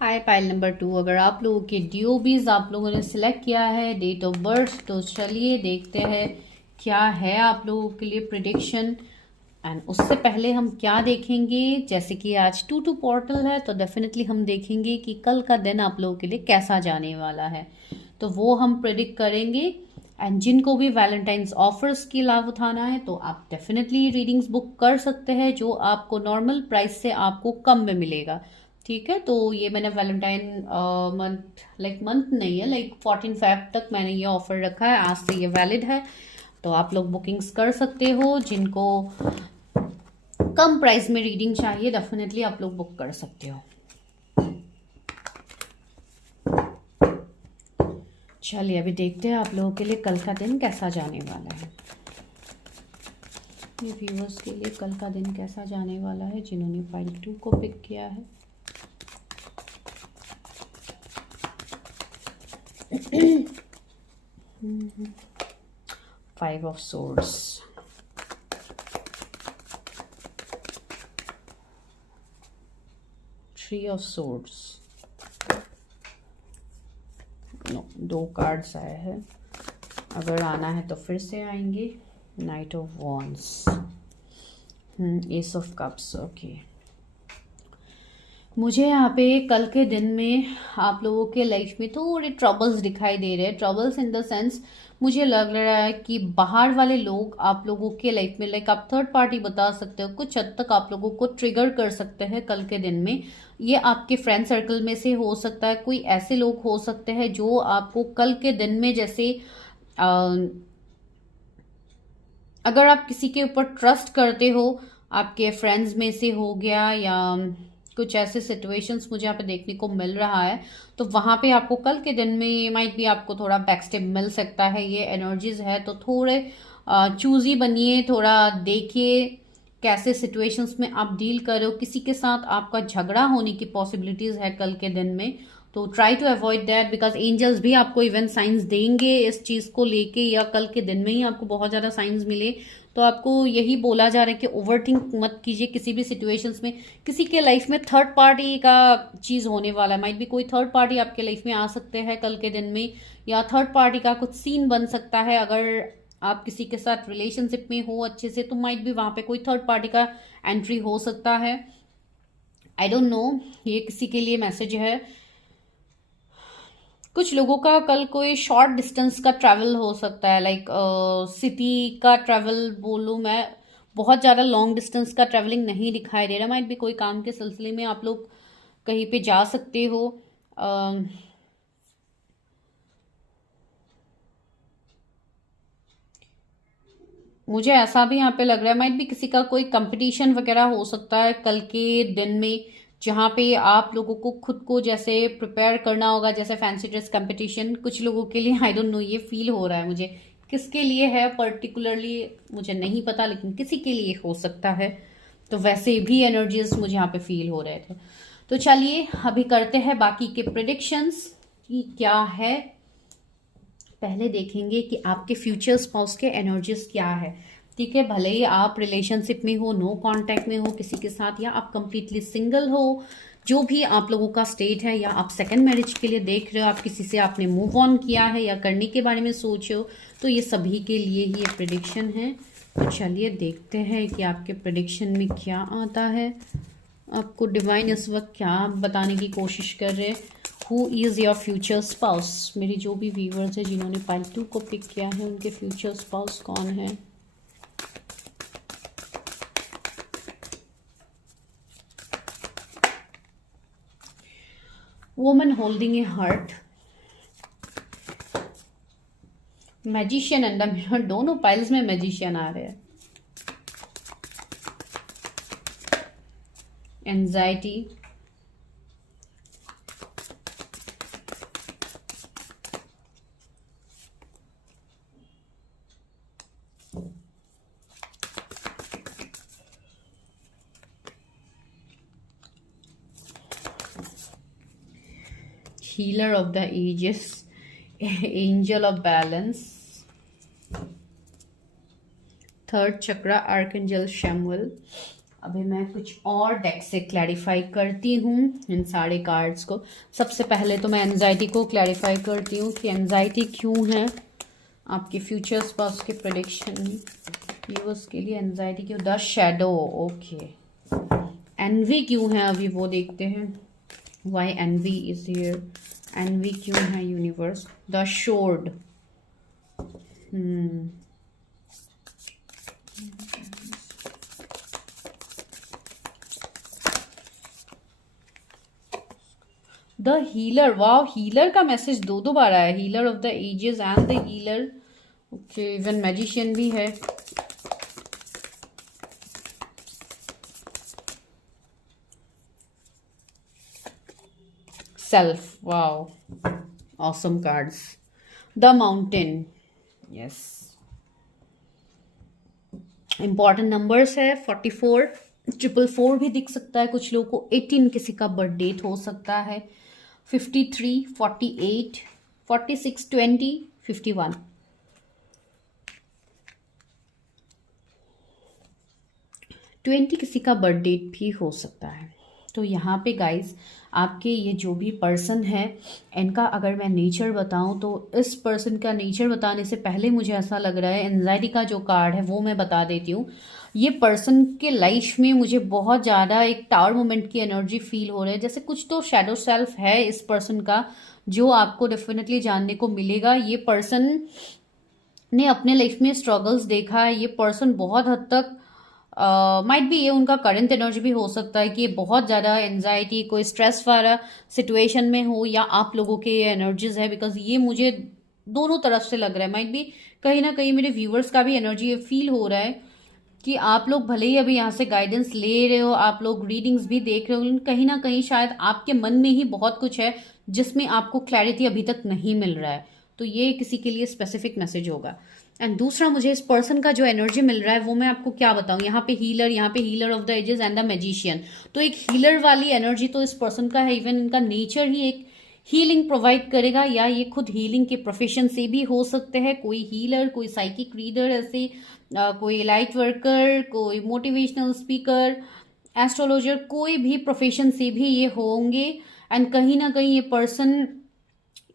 Hi pile number 2, अगर आप लोगों के DOBs आप लोगों ने सिलेक्ट किया है, डेट ऑफ बर्थ, तो चलिए देखते हैं क्या है आप लोगों के लिए प्रिडिक्शन। एंड उससे पहले हम क्या देखेंगे, जैसे कि आज 2-2 पोर्टल है, तो डेफिनेटली हम देखेंगे कि कल का दिन आप लोगों के लिए कैसा जाने वाला है, तो वो हम प्रिडिक्ट करेंगे। एंड जिनको भी वैलेंटाइंस ऑफर्स की लाभ उठाना है तो आप डेफिनेटली रीडिंग्स बुक कर सकते हैं, जो आपको नॉर्मल प्राइस से आपको कम में मिलेगा। ठीक है, तो ये मैंने वैलेंटाइन मंथ नहीं है, 14 Feb तक मैंने ये ऑफर रखा है, आज से ये वैलिड है, तो आप लोग बुकिंग्स कर सकते हो। जिनको कम प्राइस में रीडिंग चाहिए डेफिनेटली आप लोग बुक कर सकते हो। चलिए अभी देखते हैं आप लोगों के लिए कल का दिन कैसा जाने वाला है। ये व्यूअर्स के लिए कल का दिन कैसा जाने वाला है जिन्होंने फाइल 2 को पिक किया है। Five of Swords, 3 of swords, no 2 cards आए हैं, अगर आना है तो फिर से आएंगे। Knight of wands, ace of cups, okay. मुझे यहाँ पे कल के दिन में आप लोगों के लाइफ में थोड़े ट्रबल्स दिखाई दे रहे हैं। ट्रबल्स इन द सेंस मुझे लग रहा है कि बाहर वाले लोग आप लोगों के लाइफ में, लाइक आप थर्ड पार्टी बता सकते हो, कुछ हद तक आप लोगों को ट्रिगर कर सकते हैं कल के दिन में। ये आपके फ्रेंड सर्कल में से हो सकता है, कोई ऐसे लोग हो सकते हैं जो आपको कल के दिन में, जैसे अगर आप किसी के ऊपर ट्रस्ट करते हो, आपके फ्रेंड्स में से हो गया, या कुछ ऐसे सिचुएशंस मुझे यहाँ पे देखने को मिल रहा है, तो वहां पे आपको कल के दिन में ये माइट भी आपको थोड़ा बैकस्टेप मिल सकता है। ये एनर्जीज है, तो थोड़े चूजी बनिए, थोड़ा देखिए कैसे सिचुएशंस में आप डील करो। किसी के साथ आपका झगड़ा होने की पॉसिबिलिटीज है कल के दिन में, तो try to avoid that, because angels भी आपको इवन साइंस देंगे इस चीज को लेके, या कल के दिन में ही आपको बहुत ज्यादा साइंस मिले तो आपको यही बोला जा रहा है कि ओवरथिंक मत कीजिए किसी भी सिचुएशंस में। किसी के लाइफ में थर्ड पार्टी का चीज होने वाला है, माइट भी कोई थर्ड पार्टी आपके लाइफ में आ सकते हैं कल के दिन में, या थर्ड पार्टी का कुछ सीन बन सकता है। अगर आप किसी के साथ रिलेशनशिप में हो अच्छे से, तो माइट भी वहां पे कोई थर्ड पार्टी का एंट्री हो सकता है। आई डोंट नो, ये किसी के लिए मैसेज है। कुछ लोगों का कल कोई शॉर्ट डिस्टेंस का ट्रैवल हो सकता है, लाइक सिटी का ट्रैवल बोलूँ मैं, बहुत ज़्यादा लॉन्ग डिस्टेंस का ट्रैवलिंग नहीं दिखाई दे रहा। माइट भी कोई काम के सिलसिले में आप लोग कहीं पे जा सकते हो। मुझे ऐसा भी यहाँ पे लग रहा है, माइट भी किसी का कोई कंपटीशन वगैरह हो सकता है कल के दिन में, जहाँ पे आप लोगों को खुद को जैसे प्रिपेयर करना होगा, जैसे फैंसी ड्रेस कंपटीशन कुछ लोगों के लिए। आई डोंट नो, ये फील हो रहा है मुझे, किसके लिए है पर्टिकुलरली मुझे नहीं पता, लेकिन किसी के लिए हो सकता है। तो वैसे भी एनर्जीज मुझे यहाँ पे फील हो रहे थे। तो चलिए अभी करते हैं बाकी के प्रिडिक्शंस कि क्या है। पहले देखेंगे कि आपके फ्यूचर स्पाउस के एनर्जीज क्या है। ठीक है, भले ही आप रिलेशनशिप में हो, नो कांटेक्ट में हो किसी के साथ, या आप कंप्लीटली सिंगल हो, जो भी आप लोगों का स्टेट है, या आप सेकंड मैरिज के लिए देख रहे हो, आप किसी से आपने मूव ऑन किया है या करने के बारे में सोच रहे हो, तो ये सभी के लिए ही ये प्रिडिक्शन है। तो चलिए देखते हैं कि आपके प्रिडिक्शन में क्या आता है। आपको डिवाइन इस वक्त क्या बताने की कोशिश कर रहे हैं। Who is your future spouse. मेरी जो भी व्यूवर्स है जिन्होंने पाइल 2 को पिक किया है, उनके फ्यूचर स्पाउस कौन है। Woman holding A heart, magician and the mirror. दोनों पाइल्स में मैजिशियन आ रहे हैं। Anxiety, healer of the ages, angel of balance, third chakra, archangel Samuel. अभी मैं कुछ और डेक से क्लैरिफाई करती हूँ इन सारे कार्ड्स को। सबसे पहले तो मैं एंजाइटी को क्लैरिफाई करती हूँ कि एंजाइटी क्यों है आपके फ्यूचर स्पाउस के प्रेडिक्शन में। व्यूअर्स के लिए एंजाइटी क्यों, द शैडो, ओके। एनवी क्यों है अभी वो देखते हैं। Why envy is here, envy क्यों है universe. The sword, the healer, wow, healer का मैसेज दो बार आया, healer of the ages and the healer. Okay, even magician भी है। Self, wow, awesome cards. The mountain, yes. Important numbers है 44, 444 भी दिख सकता है कुछ लोगों को। 18 किसी का बर्थ डेट हो सकता है। 53, 48, 46, 20, 51। 20 किसी का बर्थ डेट भी हो सकता है। तो यहाँ पे गाइस आपके ये जो भी पर्सन है, इनका अगर मैं नेचर बताऊं तो इस पर्सन का नेचर बताने से पहले मुझे ऐसा लग रहा है, एंजाइटी का जो कार्ड है वो मैं बता देती हूँ। ये पर्सन के लाइफ में मुझे बहुत ज़्यादा एक टावर मोमेंट की एनर्जी फील हो रहा है, जैसे कुछ तो शैडो सेल्फ है इस पर्सन का जो आपको डेफिनेटली जानने को मिलेगा। ये पर्सन ने अपने लाइफ में स्ट्रगल्स देखा है। ये पर्सन बहुत हद तक माइट बी, ये उनका करंट एनर्जी भी हो सकता है कि ये बहुत ज़्यादा एनजाइटी कोई स्ट्रेस वाला सिचुएशन में हो, या आप लोगों के ये एनर्जीज है, बिकॉज ये मुझे दोनों तरफ से लग रहा है। माइट बी कहीं ना कहीं मेरे व्यूवर्स का भी एनर्जी ये फील हो रहा है कि आप लोग भले ही अभी यहाँ से गाइडेंस ले रहे हो, आप लोग रीडिंग्स भी देख रहे हो, लेकिन कहीं ना कहीं शायद आपके मन में ही बहुत कुछ है जिसमें आपको क्लैरिटी अभी तक नहीं मिल रहा है। तो ये किसी के लिए स्पेसिफिक मैसेज होगा। एंड दूसरा, मुझे इस पर्सन का जो एनर्जी मिल रहा है वो मैं आपको क्या बताऊं, यहाँ पे healer of the ages and the magician. तो एक हीलर वाली एनर्जी तो इस पर्सन का है, इवन इनका नेचर ही एक हीलिंग प्रोवाइड करेगा, या ये खुद हीलिंग के प्रोफेशन से भी हो सकते हैं। कोई हीलर, कोई साइकिक रीडर, ऐसे कोई लाइट वर्कर, कोई मोटिवेशनल स्पीकर, एस्ट्रोलॉजर, कोई भी प्रोफेशन से भी ये होंगे। एंड कहीं ना कहीं ये पर्सन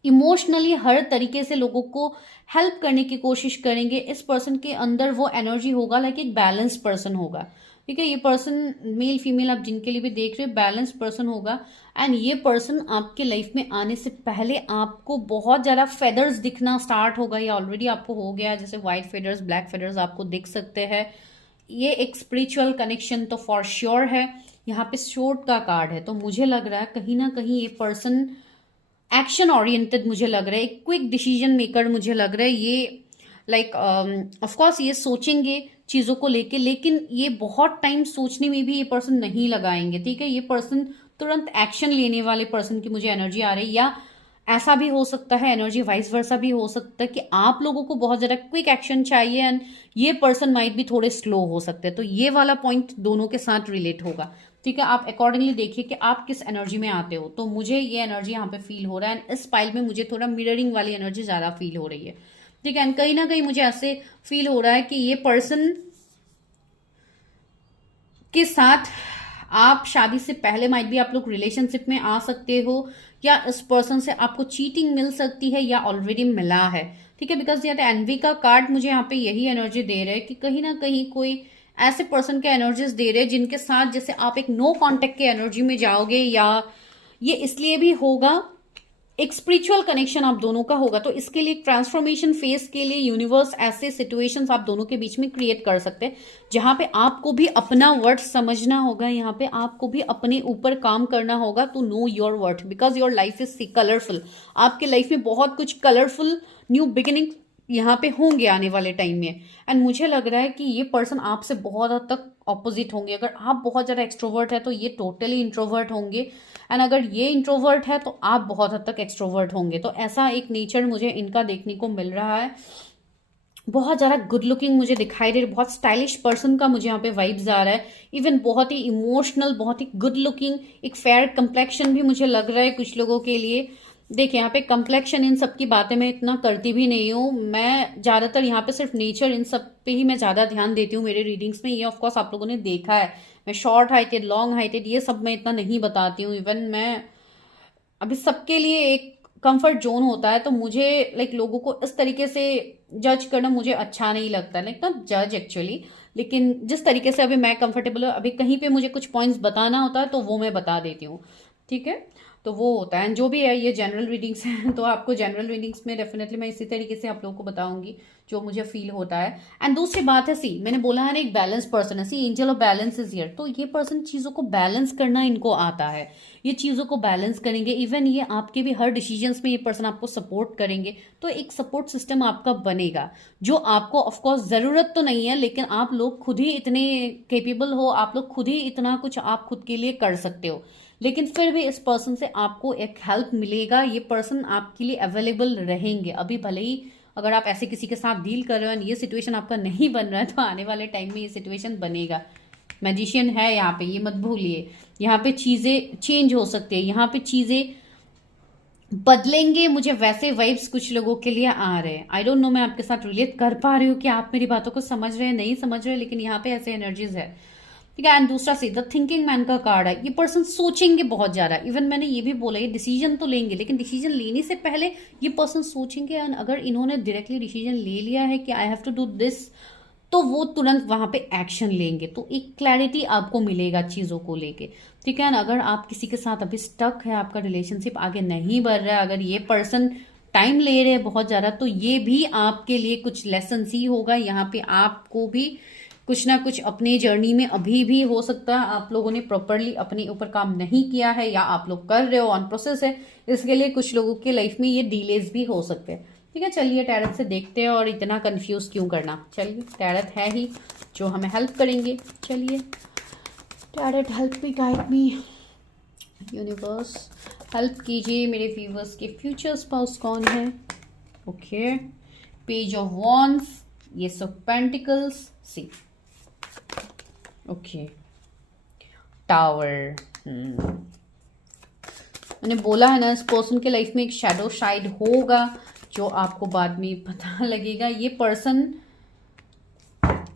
इमोशनली हर तरीके से लोगों को हेल्प करने की कोशिश करेंगे। इस पर्सन के अंदर वो एनर्जी होगा, लाइक एक बैलेंस पर्सन होगा। ठीक है, ये पर्सन मेल फीमेल आप जिनके लिए भी देख रहे हो, बैलेंस पर्सन होगा। एंड ये पर्सन आपके लाइफ में आने से पहले आपको बहुत ज़्यादा फेदर्स दिखना स्टार्ट होगा, या ऑलरेडी आपको हो गया, जैसे व्हाइट फेदर्स, ब्लैक फेदर्स आपको दिख सकते हैं। ये एक स्पिरिचुअल कनेक्शन तो फॉर श्योर है। यहाँ पे शोर्ट का कार्ड है, तो मुझे लग रहा है कहीं ना कहीं ये पर्सन एक्शन ओरिएंटेड मुझे लग रहा है, एक क्विक डिसीजन मेकर मुझे लग रहा है। ये लाइक ऑफ कोर्स ये सोचेंगे चीज़ों को लेके, लेकिन ये बहुत टाइम सोचने में भी ये पर्सन नहीं लगाएंगे। ठीक है, ये पर्सन तुरंत एक्शन लेने वाले पर्सन की मुझे एनर्जी आ रही है, या ऐसा भी हो सकता है एनर्जी वाइस वर्सा भी हो सकता है कि आप लोगों को बहुत ज़्यादा क्विक एक्शन चाहिए एंड ये पर्सन माइट भी थोड़े स्लो हो सकते हैं। तो ये वाला पॉइंट दोनों के साथ रिलेट होगा। ठीक है, आप अकॉर्डिंगली देखिए कि आप किस एनर्जी में आते हो। तो मुझे ये एनर्जी यहाँ पे फील हो रहा है, एंड इस पाइल में मुझे थोड़ा मिररिंग वाली एनर्जी ज़्यादा फील हो रही है। ठीक है, एंड कहीं ना कहीं मुझे ऐसे फील हो रहा है कि ये पर्सन के साथ आप शादी से पहले माइट भी आप लोग रिलेशनशिप में आ सकते हो, या इस पर्सन से आपको चीटिंग मिल सकती है, या ऑलरेडी मिला है। ठीक है, बिकॉज यहाँ एनवी का कार्ड मुझे यहाँ पे यही एनर्जी दे रहे हैं कि कहीं ना कहीं कोई ऐसे पर्सन के एनर्जीज दे रहे हैं जिनके साथ जैसे आप एक नो कांटेक्ट के एनर्जी में जाओगे, या ये इसलिए भी होगा एक स्पिरिचुअल कनेक्शन आप दोनों का होगा। तो इसके लिए ट्रांसफॉर्मेशन फेज के लिए यूनिवर्स ऐसे सिचुएशंस आप दोनों के बीच में क्रिएट कर सकते हैं, जहां पे आपको भी अपना वर्थ समझना होगा, यहाँ पे आपको भी अपने ऊपर काम करना होगा to know your worth, because your life is colourful. आपके लाइफ में बहुत कुछ कलरफुल न्यू बिगिनिंग यहाँ पे होंगे आने वाले टाइम में। एंड मुझे लग रहा है कि ये पर्सन आपसे बहुत हद तक ऑपोजिट होंगे। अगर आप बहुत ज़्यादा एक्सट्रोवर्ट है तो ये टोटली इंट्रोवर्ट होंगे, एंड अगर ये इंट्रोवर्ट है तो आप बहुत हद तक एक्सट्रोवर्ट होंगे। तो ऐसा एक नेचर मुझे इनका देखने को मिल रहा है। बहुत ज़्यादा गुड लुकिंग मुझे दिखाई दे रही है, बहुत स्टाइलिश पर्सन का मुझे यहाँ पे वाइब्स आ रहा है। इवन बहुत ही इमोशनल, बहुत ही गुड लुकिंग, एक फेयर कंप्लेक्शन भी मुझे लग रहा है कुछ लोगों के लिए। देखिए यहाँ पे कंप्लेक्शन इन सब की बातें मैं इतना करती भी नहीं हूँ, मैं ज़्यादातर यहाँ पे सिर्फ नेचर इन सब पे ही मैं ज़्यादा ध्यान देती हूँ मेरे रीडिंग्स में। ये ऑफकोर्स आप लोगों ने देखा है, मैं शॉर्ट हाइटेड, लॉन्ग हाइटेड, ये सब मैं इतना नहीं बताती हूँ। इवन मैं अभी सबके लिए एक कंफर्ट जोन होता है, तो मुझे लाइक लोगों को इस तरीके से जज करना मुझे अच्छा नहीं लगता, लाइक नॉट जज एक्चुअली, लेकिन जिस तरीके से अभी मैं कंफर्टेबल हूँ, अभी कहीं पे मुझे कुछ पॉइंट्स बताना होता है तो वो मैं बता देती हूँ। ठीक है, तो वो होता है। जो भी है ये जनरल रीडिंग्स हैं, तो आपको जनरल रीडिंग्स में डेफिनेटली मैं इसी तरीके से आप लोगों को बताऊंगी जो मुझे फील होता है। एंड दूसरी बात है, सी मैंने बोला है ना एक बैलेंस पर्सन है, see angel of balance is here. तो ये पर्सन चीज़ों को बैलेंस करना इनको आता है, ये चीज़ों को बैलेंस करेंगे। इवन ये आपके भी हर डिसीजंस में ये पर्सन आपको सपोर्ट करेंगे। तो एक सपोर्ट सिस्टम आपका बनेगा, जो आपको ऑफकोर्स ज़रूरत तो नहीं है, लेकिन आप लोग खुद ही इतने केपेबल हो, आप लोग खुद ही इतना कुछ आप खुद के लिए कर सकते हो, लेकिन फिर भी इस पर्सन से आपको एक हेल्प मिलेगा। ये पर्सन आपके लिए अवेलेबल रहेंगे। अभी भले ही अगर आप ऐसे किसी के साथ डील कर रहे हो, ये सिचुएशन आपका नहीं बन रहा है, तो आने वाले टाइम में ये सिचुएशन बनेगा। मैजिशियन है यहाँ पे, ये मत भूलिए। यहाँ पे चीज़ें चेंज हो सकती है, यहाँ पे चीज़ें बदलेंगे। मुझे वैसे वाइब्स कुछ लोगों के लिए आ रहे हैं। आई डोंट नो मैं आपके साथ रिलेट कर पा रही हूँ कि आप मेरी बातों को समझ रहे हैं, नहीं समझ रहे, लेकिन यहाँ पे ऐसे एनर्जीज है। ठीक है। एंड दूसरा सी द थिंकिंग मैन का कार्ड है, ये पर्सन सोचेंगे बहुत ज्यादा। इवन मैंने ये भी बोला ये डिसीजन तो लेंगे, लेकिन डिसीजन लेने से पहले ये पर्सन सोचेंगे। एंड अगर इन्होंने डायरेक्टली डिसीजन ले लिया है कि I have to do this, तो वो तुरंत वहां पे एक्शन लेंगे। तो एक क्लैरिटी आपको मिलेगा चीजों को लेके, ठीक है ना। अगर आप किसी के साथ अभी स्टक है, आपका रिलेशनशिप आगे नहीं बढ़ रहा है, अगर ये पर्सन टाइम ले रहे हैं बहुत ज्यादा, तो ये भी आपके लिए कुछ लेसन ही होगा। यहाँ पे आपको भी कुछ ना कुछ अपनी जर्नी में अभी भी हो सकता है आप लोगों ने प्रॉपरली अपने ऊपर काम नहीं किया है, या आप लोग कर रहे हो, ऑन प्रोसेस है। इसके लिए कुछ लोगों के लाइफ में ये डिलेज भी हो सकते हैं, ठीक है। चलिए टैरट से देखते हैं, और इतना कंफ्यूज क्यों करना। चलिए टैरट है ही जो हमें हेल्प करेंगे। चलिए tarot help me, guide me, universe help कीजिए। मेरे व्यूवर्स के फ्यूचर स्पाउस कौन है? Okay, page of wands, ace of pentacles, see, okay, tower. मैंने बोला है ना, इस पर्सन के लाइफ में एक शैडो शायद होगा जो आपको बाद में पता लगेगा। ये पर्सन,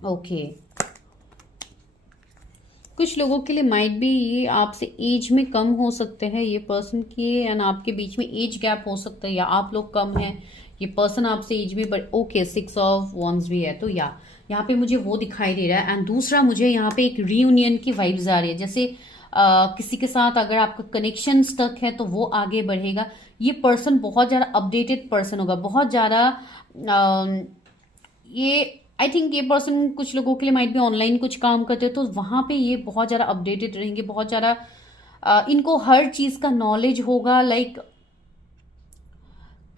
ओके, कुछ लोगों के लिए माइट भी ये आपसे एज में कम हो सकते हैं ये पर्सन के, एंड आपके बीच में एज गैप हो सकता है, या आप लोग कम हैं, ये पर्सन आपसे एज में बट ओके। 6 ऑफ वॉन्ड्स भी है, तो या यहाँ पे मुझे वो दिखाई दे रहा है। एंड दूसरा मुझे यहाँ पे एक रीयूनियन की वाइब्स आ रही है, जैसे किसी के साथ अगर आपका कनेक्शन स्टक है तो वो आगे बढ़ेगा। ये पर्सन बहुत ज़्यादा अपडेटेड पर्सन होगा, बहुत ज़्यादा ये आई थिंक ये पर्सन कुछ लोगों के लिए माइट भी ऑनलाइन कुछ काम करते हो, तो वहाँ पे ये बहुत ज़्यादा अपडेटेड रहेंगे, बहुत ज़्यादा इनको हर चीज़ का नॉलेज होगा। लाइक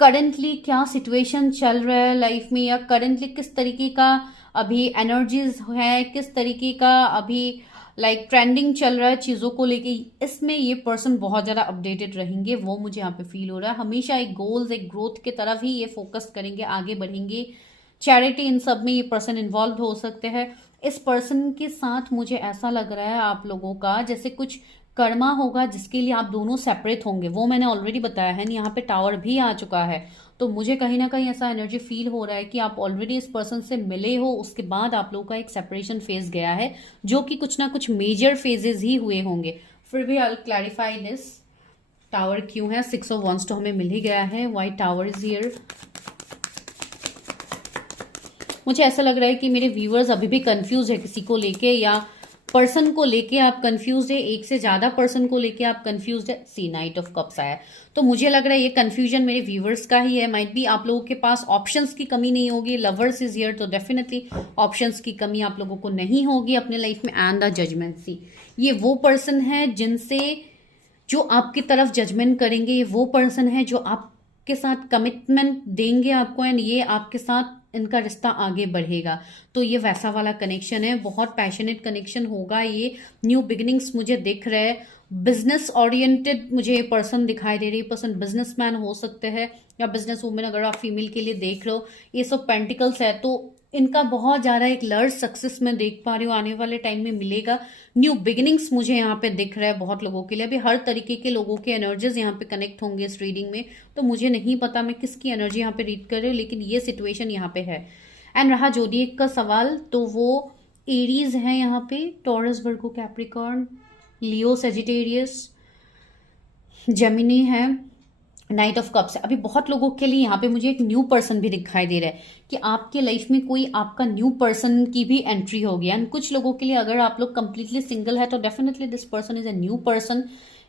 करेंटली क्या सिचुएशन चल रहा है लाइफ में, या करेंटली किस तरीके का अभी एनर्जीज है, किस तरीके का अभी लाइक ट्रेंडिंग चल रहा है चीज़ों को लेके, इसमें ये पर्सन बहुत ज़्यादा अपडेटेड रहेंगे। वो मुझे यहाँ पे फील हो रहा है। हमेशा एक गोल्स, एक ग्रोथ की तरफ ही ये फोकस करेंगे, आगे बढ़ेंगे। चैरिटी, इन सब में ये पर्सन इन्वॉल्व हो सकते हैं। इस पर्सन के साथ मुझे ऐसा लग रहा है आप लोगों का जैसे कुछ कर्मा होगा जिसके लिए आप दोनों सेपरेट होंगे, वो मैंने ऑलरेडी बताया है। यहाँ पे टावर भी आ चुका है, तो मुझे कहीं ना कहीं ऐसा एनर्जी फील हो रहा है कि आप ऑलरेडी इस पर्सन से मिले हो, उसके बाद आप लोगों का एक सेपरेशन फेज गया है, जो कि कुछ ना कुछ मेजर फेजेस ही हुए होंगे। फिर भी I will clarify this. Tower क्यों है? 6 ऑफ वॉन्ड्स तो हमें मिल ही गया है। Why tower is here? मुझे ऐसा लग रहा है कि मेरे व्यूअर्स अभी भी कंफ्यूज है किसी को लेके, या पर्सन को लेके आप कंफ्यूज है, एक से ज्यादा पर्सन को लेके आप कंफ्यूज है। सी, नाइट ऑफ कप्स आया, तो मुझे लग रहा है ये कंफ्यूजन मेरे व्यूअर्स का ही है। माइट बी आप लोगों के पास ऑप्शंस की कमी नहीं होगी। लवर्स इज हियर, तो डेफिनेटली ऑप्शंस की कमी आप लोगों को नहीं होगी अपने लाइफ में। एंड द जजमेंट, सी, ये वो पर्सन है जिनसे जो आपकी तरफ जजमेंट करेंगे, ये वो पर्सन है जो आपके साथ कमिटमेंट देंगे आपको, एंड ये आपके साथ इनका रिश्ता आगे बढ़ेगा। तो ये वैसा वाला कनेक्शन है, बहुत पैशनेट कनेक्शन होगा ये। न्यू बिगिनिंग्स मुझे दिख रहे हैं। बिजनेस ओरिएंटेड मुझे ये पर्सन दिखाई दे रही है। पर्सन बिजनेसमैन हो सकते हैं, या बिजनेस वुमेन अगर आप फीमेल के लिए देख रहे हो। ये सब पेंटिकल्स है, तो इनका बहुत ज़्यादा एक लार्ज सक्सेस मैं देख पा रही हूँ, आने वाले टाइम में मिलेगा। न्यू बिगिनिंग्स मुझे यहाँ पे दिख रहा है बहुत लोगों के लिए। अभी हर तरीके के लोगों के एनर्जीज यहाँ पे कनेक्ट होंगे इस रीडिंग में, तो मुझे नहीं पता मैं किसकी एनर्जी यहाँ पे रीड कर रही हूँ, लेकिन ये सिचुएशन यहाँ पे है। एंड रहा जोडिएक का सवाल, तो वो एरीज है यहाँ पे, टॉरस, वर्गो, कैप्रिकॉर्न, लियो, सेजिटेरियस, जेमिनी है, नाइट ऑफ कप्स है। अभी बहुत लोगों के लिए यहाँ पे मुझे एक न्यू पर्सन भी दिखाई दे रहा है कि आपके लाइफ में कोई आपका न्यू पर्सन की भी एंट्री होगी। एंड कुछ लोगों के लिए अगर आप लोग कंप्लीटली सिंगल है, तो definitely this person is a new person.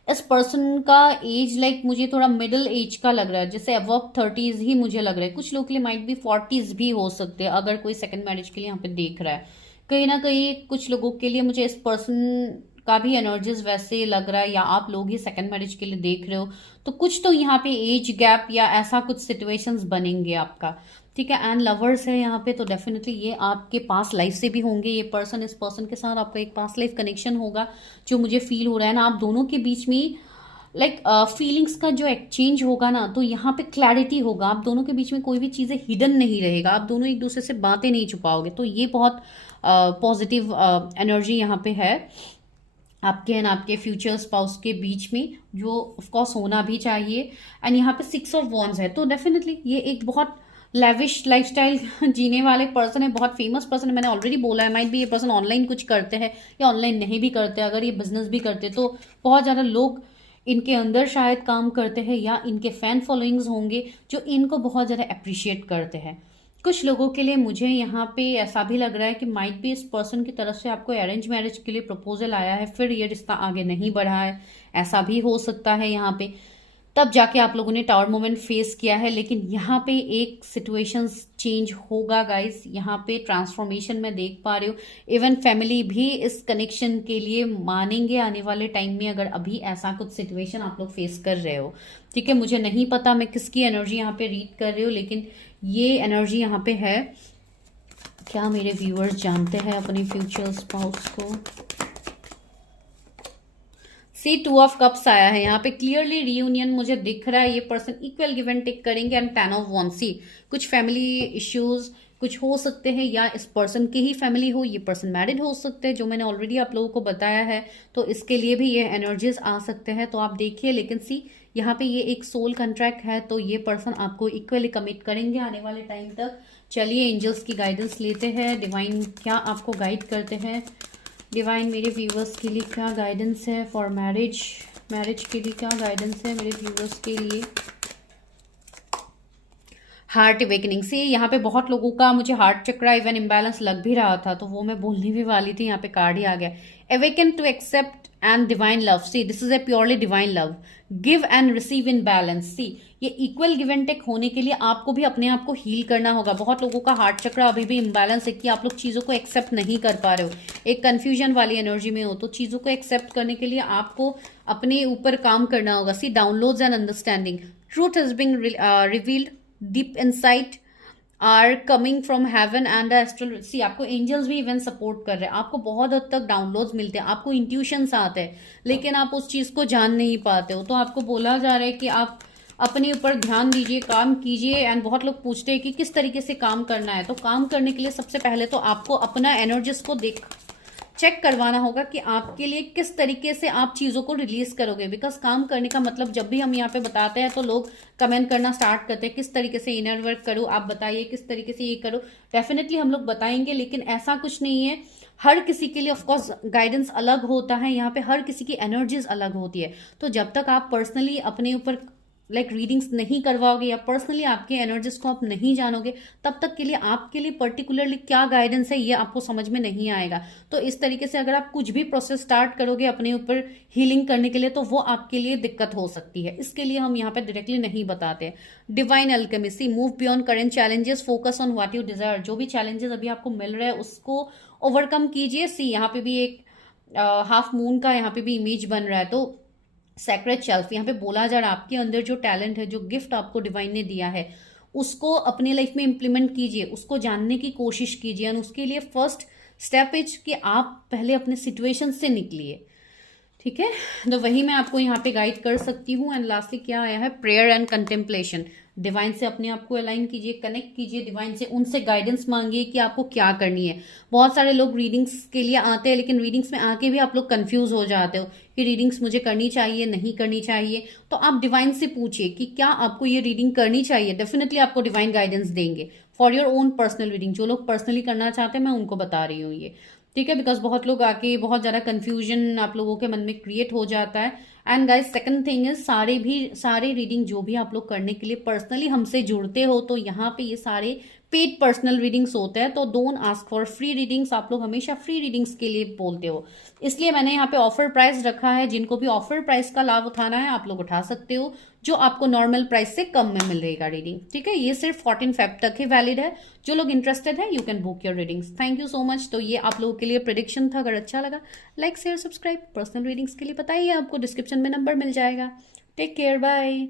इस पर्सन का एज लाइक मुझे थोड़ा मिडिल एज का लग रहा है, जैसे अबव 30s ही मुझे लग रहा है। कुछ लोगों के लिए माइट भी 40s भी हो सकते हैं, अगर कोई सेकंड मैरिज के लिए यहाँ पे देख रहा है। कहीं ना कहीं कुछ लोगों के लिए मुझे इस पर्सन का भी एनर्जीज वैसे लग रहा है, या आप लोग ही सेकंड मैरिज के लिए देख रहे हो, तो कुछ तो यहाँ पे एज गैप या ऐसा कुछ सिचुएशंस बनेंगे आपका, ठीक है। एंड लवर्स है यहाँ पे, तो डेफिनेटली ये आपके पास लाइफ से भी होंगे ये पर्सन। इस पर्सन के साथ आपका एक पास लाइफ कनेक्शन होगा जो मुझे फील हो रहा है ना। आप दोनों के बीच में लाइक फीलिंग्स का जो एक्सचेंज होगा ना, तो यहाँ पे क्लैरिटी होगा। आप दोनों के बीच में कोई भी चीज़ें हिडन नहीं रहेगा, आप दोनों एक दूसरे से बातें नहीं छुपाओगे। तो ये बहुत पॉजिटिव एनर्जी यहाँ पे है आपके एंड आपके फ्यूचर स्पाउस के बीच में, जो ऑफकोर्स होना भी चाहिए। एंड यहाँ पे 6 ऑफ वॉन्ड्स है, तो डेफिनेटली ये एक बहुत लेविश लाइफस्टाइल जीने वाले पर्सन है, बहुत फेमस पर्सन है, मैंने ऑलरेडी बोला है। माइट भी ये पर्सन ऑनलाइन कुछ करते हैं या ऑनलाइन नहीं भी करते, अगर ये बिजनेस भी करते तो बहुत ज़्यादा लोग इनके अंदर शायद काम करते हैं या इनके फैन फॉलोइंग्स होंगे जो इनको बहुत ज़्यादा अप्रिशिएट करते हैं। कुछ लोगों के लिए मुझे यहाँ पे ऐसा भी लग रहा है कि माइट भी इस पर्सन की तरफ से आपको अरेंज मैरिज के लिए प्रपोजल आया है, फिर ये रिश्ता आगे नहीं बढ़ा है, ऐसा भी हो सकता है यहाँ पे, तब जाके आप लोगों ने टावर मोमेंट फेस किया है। लेकिन यहाँ पे एक सिचुएशन चेंज होगा गाइस, यहाँ पे ट्रांसफॉर्मेशन मैं देख पा रही हूँ। इवन फैमिली भी इस कनेक्शन के लिए मानेंगे आने वाले टाइम में, अगर अभी ऐसा कुछ सिचुएशन आप लोग फेस कर रहे हो। ठीक है, मुझे नहीं पता मैं किसकी एनर्जी यहाँ पे रीड कर रही हूँ, लेकिन ये एनर्जी यहाँ पे है। क्या मेरे व्यूअर्स जानते हैं अपने फ्यूचर स्पाउस को? सी 2 ऑफ कप्स आया है यहाँ पे, क्लियरली रियूनियन मुझे दिख रहा है। ये person equal give and take करेंगे। एंड 10 ऑफ वन, सी कुछ फैमिली इश्यूज कुछ हो सकते हैं, या इस पर्सन की ही फैमिली हो, ये पर्सन मैरिड हो सकते हैं, जो मैंने ऑलरेडी आप लोगों को बताया है, तो इसके लिए भी ये एनर्जीज आ सकते हैं, तो आप देखिए। लेकिन सी यहाँ पे ये एक सोल कॉन्ट्रैक्ट है, तो ये पर्सन आपको इक्वली कमिट करेंगे आने वाले टाइम तक। चलिए एंजल्स की गाइडेंस लेते हैं, डिवाइन क्या आपको गाइड करते हैं। डिवाइन मेरे व्यूवर्स के लिए क्या गाइडेंस है फॉर मैरिज, मैरिज के लिए क्या गाइडेंस है मेरे व्यूवर्स के लिए। हार्ट अवेकनिंग से यहाँ पे बहुत लोगों का मुझे हार्ट चक्रा इवन इम्बैलेंस लग भी रहा था, तो वो मैं बोलने भी वाली थी, यहाँ पे कार्ड ही आ गया। Awaken to accept and divine love, see this is a purely divine love, give and receive in balance. See ये इक्वल गिव एंड टेक होने के लिए आपको भी अपने आप को हील करना होगा। बहुत लोगों का हार्ट चक्र अभी भी इम्बैलेंस है कि आप लोग चीज़ों को एक्सेप्ट नहीं कर पा रहे हो, एक कंफ्यूजन वाली एनर्जी में हो, तो चीज़ों को एक्सेप्ट करने के लिए आपको अपने ऊपर काम करना होगा। See downloads and understanding, truth has been revealed, deep insight are coming from heaven and astral. See आपको एंजल्स भी इवन सपोर्ट कर रहे हैं, आपको बहुत हद तक डाउनलोड्स मिलते हैं, आपको इंट्यूशंस आते हैं, लेकिन आप उस चीज़ को जान नहीं पाते हो। तो आपको बोला जा रहा है कि आप अपने ऊपर ध्यान दीजिए, काम कीजिए। एंड बहुत लोग पूछते हैं कि किस तरीके से काम करना है, तो काम करने के लिए सबसे पहले तो आपको अपना एनर्जीज को चेक करवाना होगा कि आपके लिए किस तरीके से आप चीज़ों को रिलीज करोगे। बिकॉज काम करने का मतलब जब भी हम यहाँ पे बताते हैं तो लोग कमेंट करना स्टार्ट करते हैं, किस तरीके से इनर वर्क करो, आप बताइए किस तरीके से ये करो। डेफिनेटली हम लोग बताएंगे, लेकिन ऐसा कुछ नहीं है, हर किसी के लिए ऑफकोर्स गाइडेंस अलग होता है, यहाँ पे हर किसी की एनर्जीज अलग होती है। तो जब तक आप पर्सनली अपने ऊपर रीडिंग्स नहीं करवाओगे या पर्सनली आपके एनर्जीज को आप नहीं जानोगे, तब तक के लिए आपके लिए पर्टिकुलरली क्या गाइडेंस है ये आपको समझ में नहीं आएगा। तो इस तरीके से अगर आप कुछ भी प्रोसेस स्टार्ट करोगे अपने ऊपर हीलिंग करने के लिए, तो वो आपके लिए दिक्कत हो सकती है, इसके लिए हम यहाँ पे डायरेक्टली नहीं बताते। Divine alchemy, move beyond current challenges, focus on what you desire. जो भी चैलेंजेस अभी आपको मिल रहे हैं उसको ओवरकम कीजिए। सी यहाँ पे भी एक हाफ मून का यहाँ पे भी इमेज बन रहा है, तो सेक्रेट शेल्फ यहाँ पे बोला जा रहा है आपके अंदर जो टैलेंट है, जो गिफ्ट आपको डिवाइन ने दिया है, उसको अपनी लाइफ में इम्प्लीमेंट कीजिए, उसको जानने की कोशिश कीजिए। और उसके लिए फर्स्ट स्टेप इज कि आप पहले अपने सिचुएशन से निकलिए। ठीक है, तो वही मैं आपको यहाँ पे गाइड कर सकती हूँ। एंड लास्टली क्या आया है, प्रेयर एंड कंटेम्पलेशन। डिवाइन से अपने आप को अलाइन कीजिए, कनेक्ट कीजिए डिवाइन से, उनसे गाइडेंस मांगिए कि आपको क्या करनी है। बहुत सारे लोग रीडिंग्स के लिए आते हैं, लेकिन रीडिंग्स में आके भी आप लोग कंफ्यूज हो जाते हो कि रीडिंग्स मुझे करनी चाहिए नहीं करनी चाहिए। तो आप डिवाइन से पूछिए कि क्या आपको ये रीडिंग करनी चाहिए, डेफिनेटली आपको डिवाइन गाइडेंस देंगे for your own personal reading. जो लोग पर्सनली करना चाहते हैं मैं उनको बता रही हूँ ये, ठीक है, बिकॉज बहुत लोग आके बहुत ज़्यादा कंफ्यूजन आप लोगों के मन में क्रिएट हो जाता है। And guys second thing is, सारे रीडिंग जो भी आप लोग करने के लिए पर्सनली हमसे जुड़ते हो, तो यहाँ पे ये सारे पेड पर्सनल रीडिंग्स होते हैं, तो don't ask for free readings. आप लोग हमेशा फ्री रीडिंग्स के लिए बोलते हो, इसलिए मैंने यहाँ पे ऑफर प्राइस रखा है। जिनको भी ऑफर प्राइस का लाभ उठाना है आप लोग उठा सकते हो, जो आपको नॉर्मल प्राइस से कम में मिलेगा रीडिंग। ठीक है, ये सिर्फ 14 फेब तक ही वैलिड है। जो लोग इंटरेस्टेड है you can book your readings. Thank you so much. तो ये आप लोगों के लिए प्रेडिक्शन था। अगर अच्छा लगा like share subscribe. Personal readings के लिए बताइए, आपको डिस्क्रिप्शन में नंबर मिल जाएगा। Take care, bye.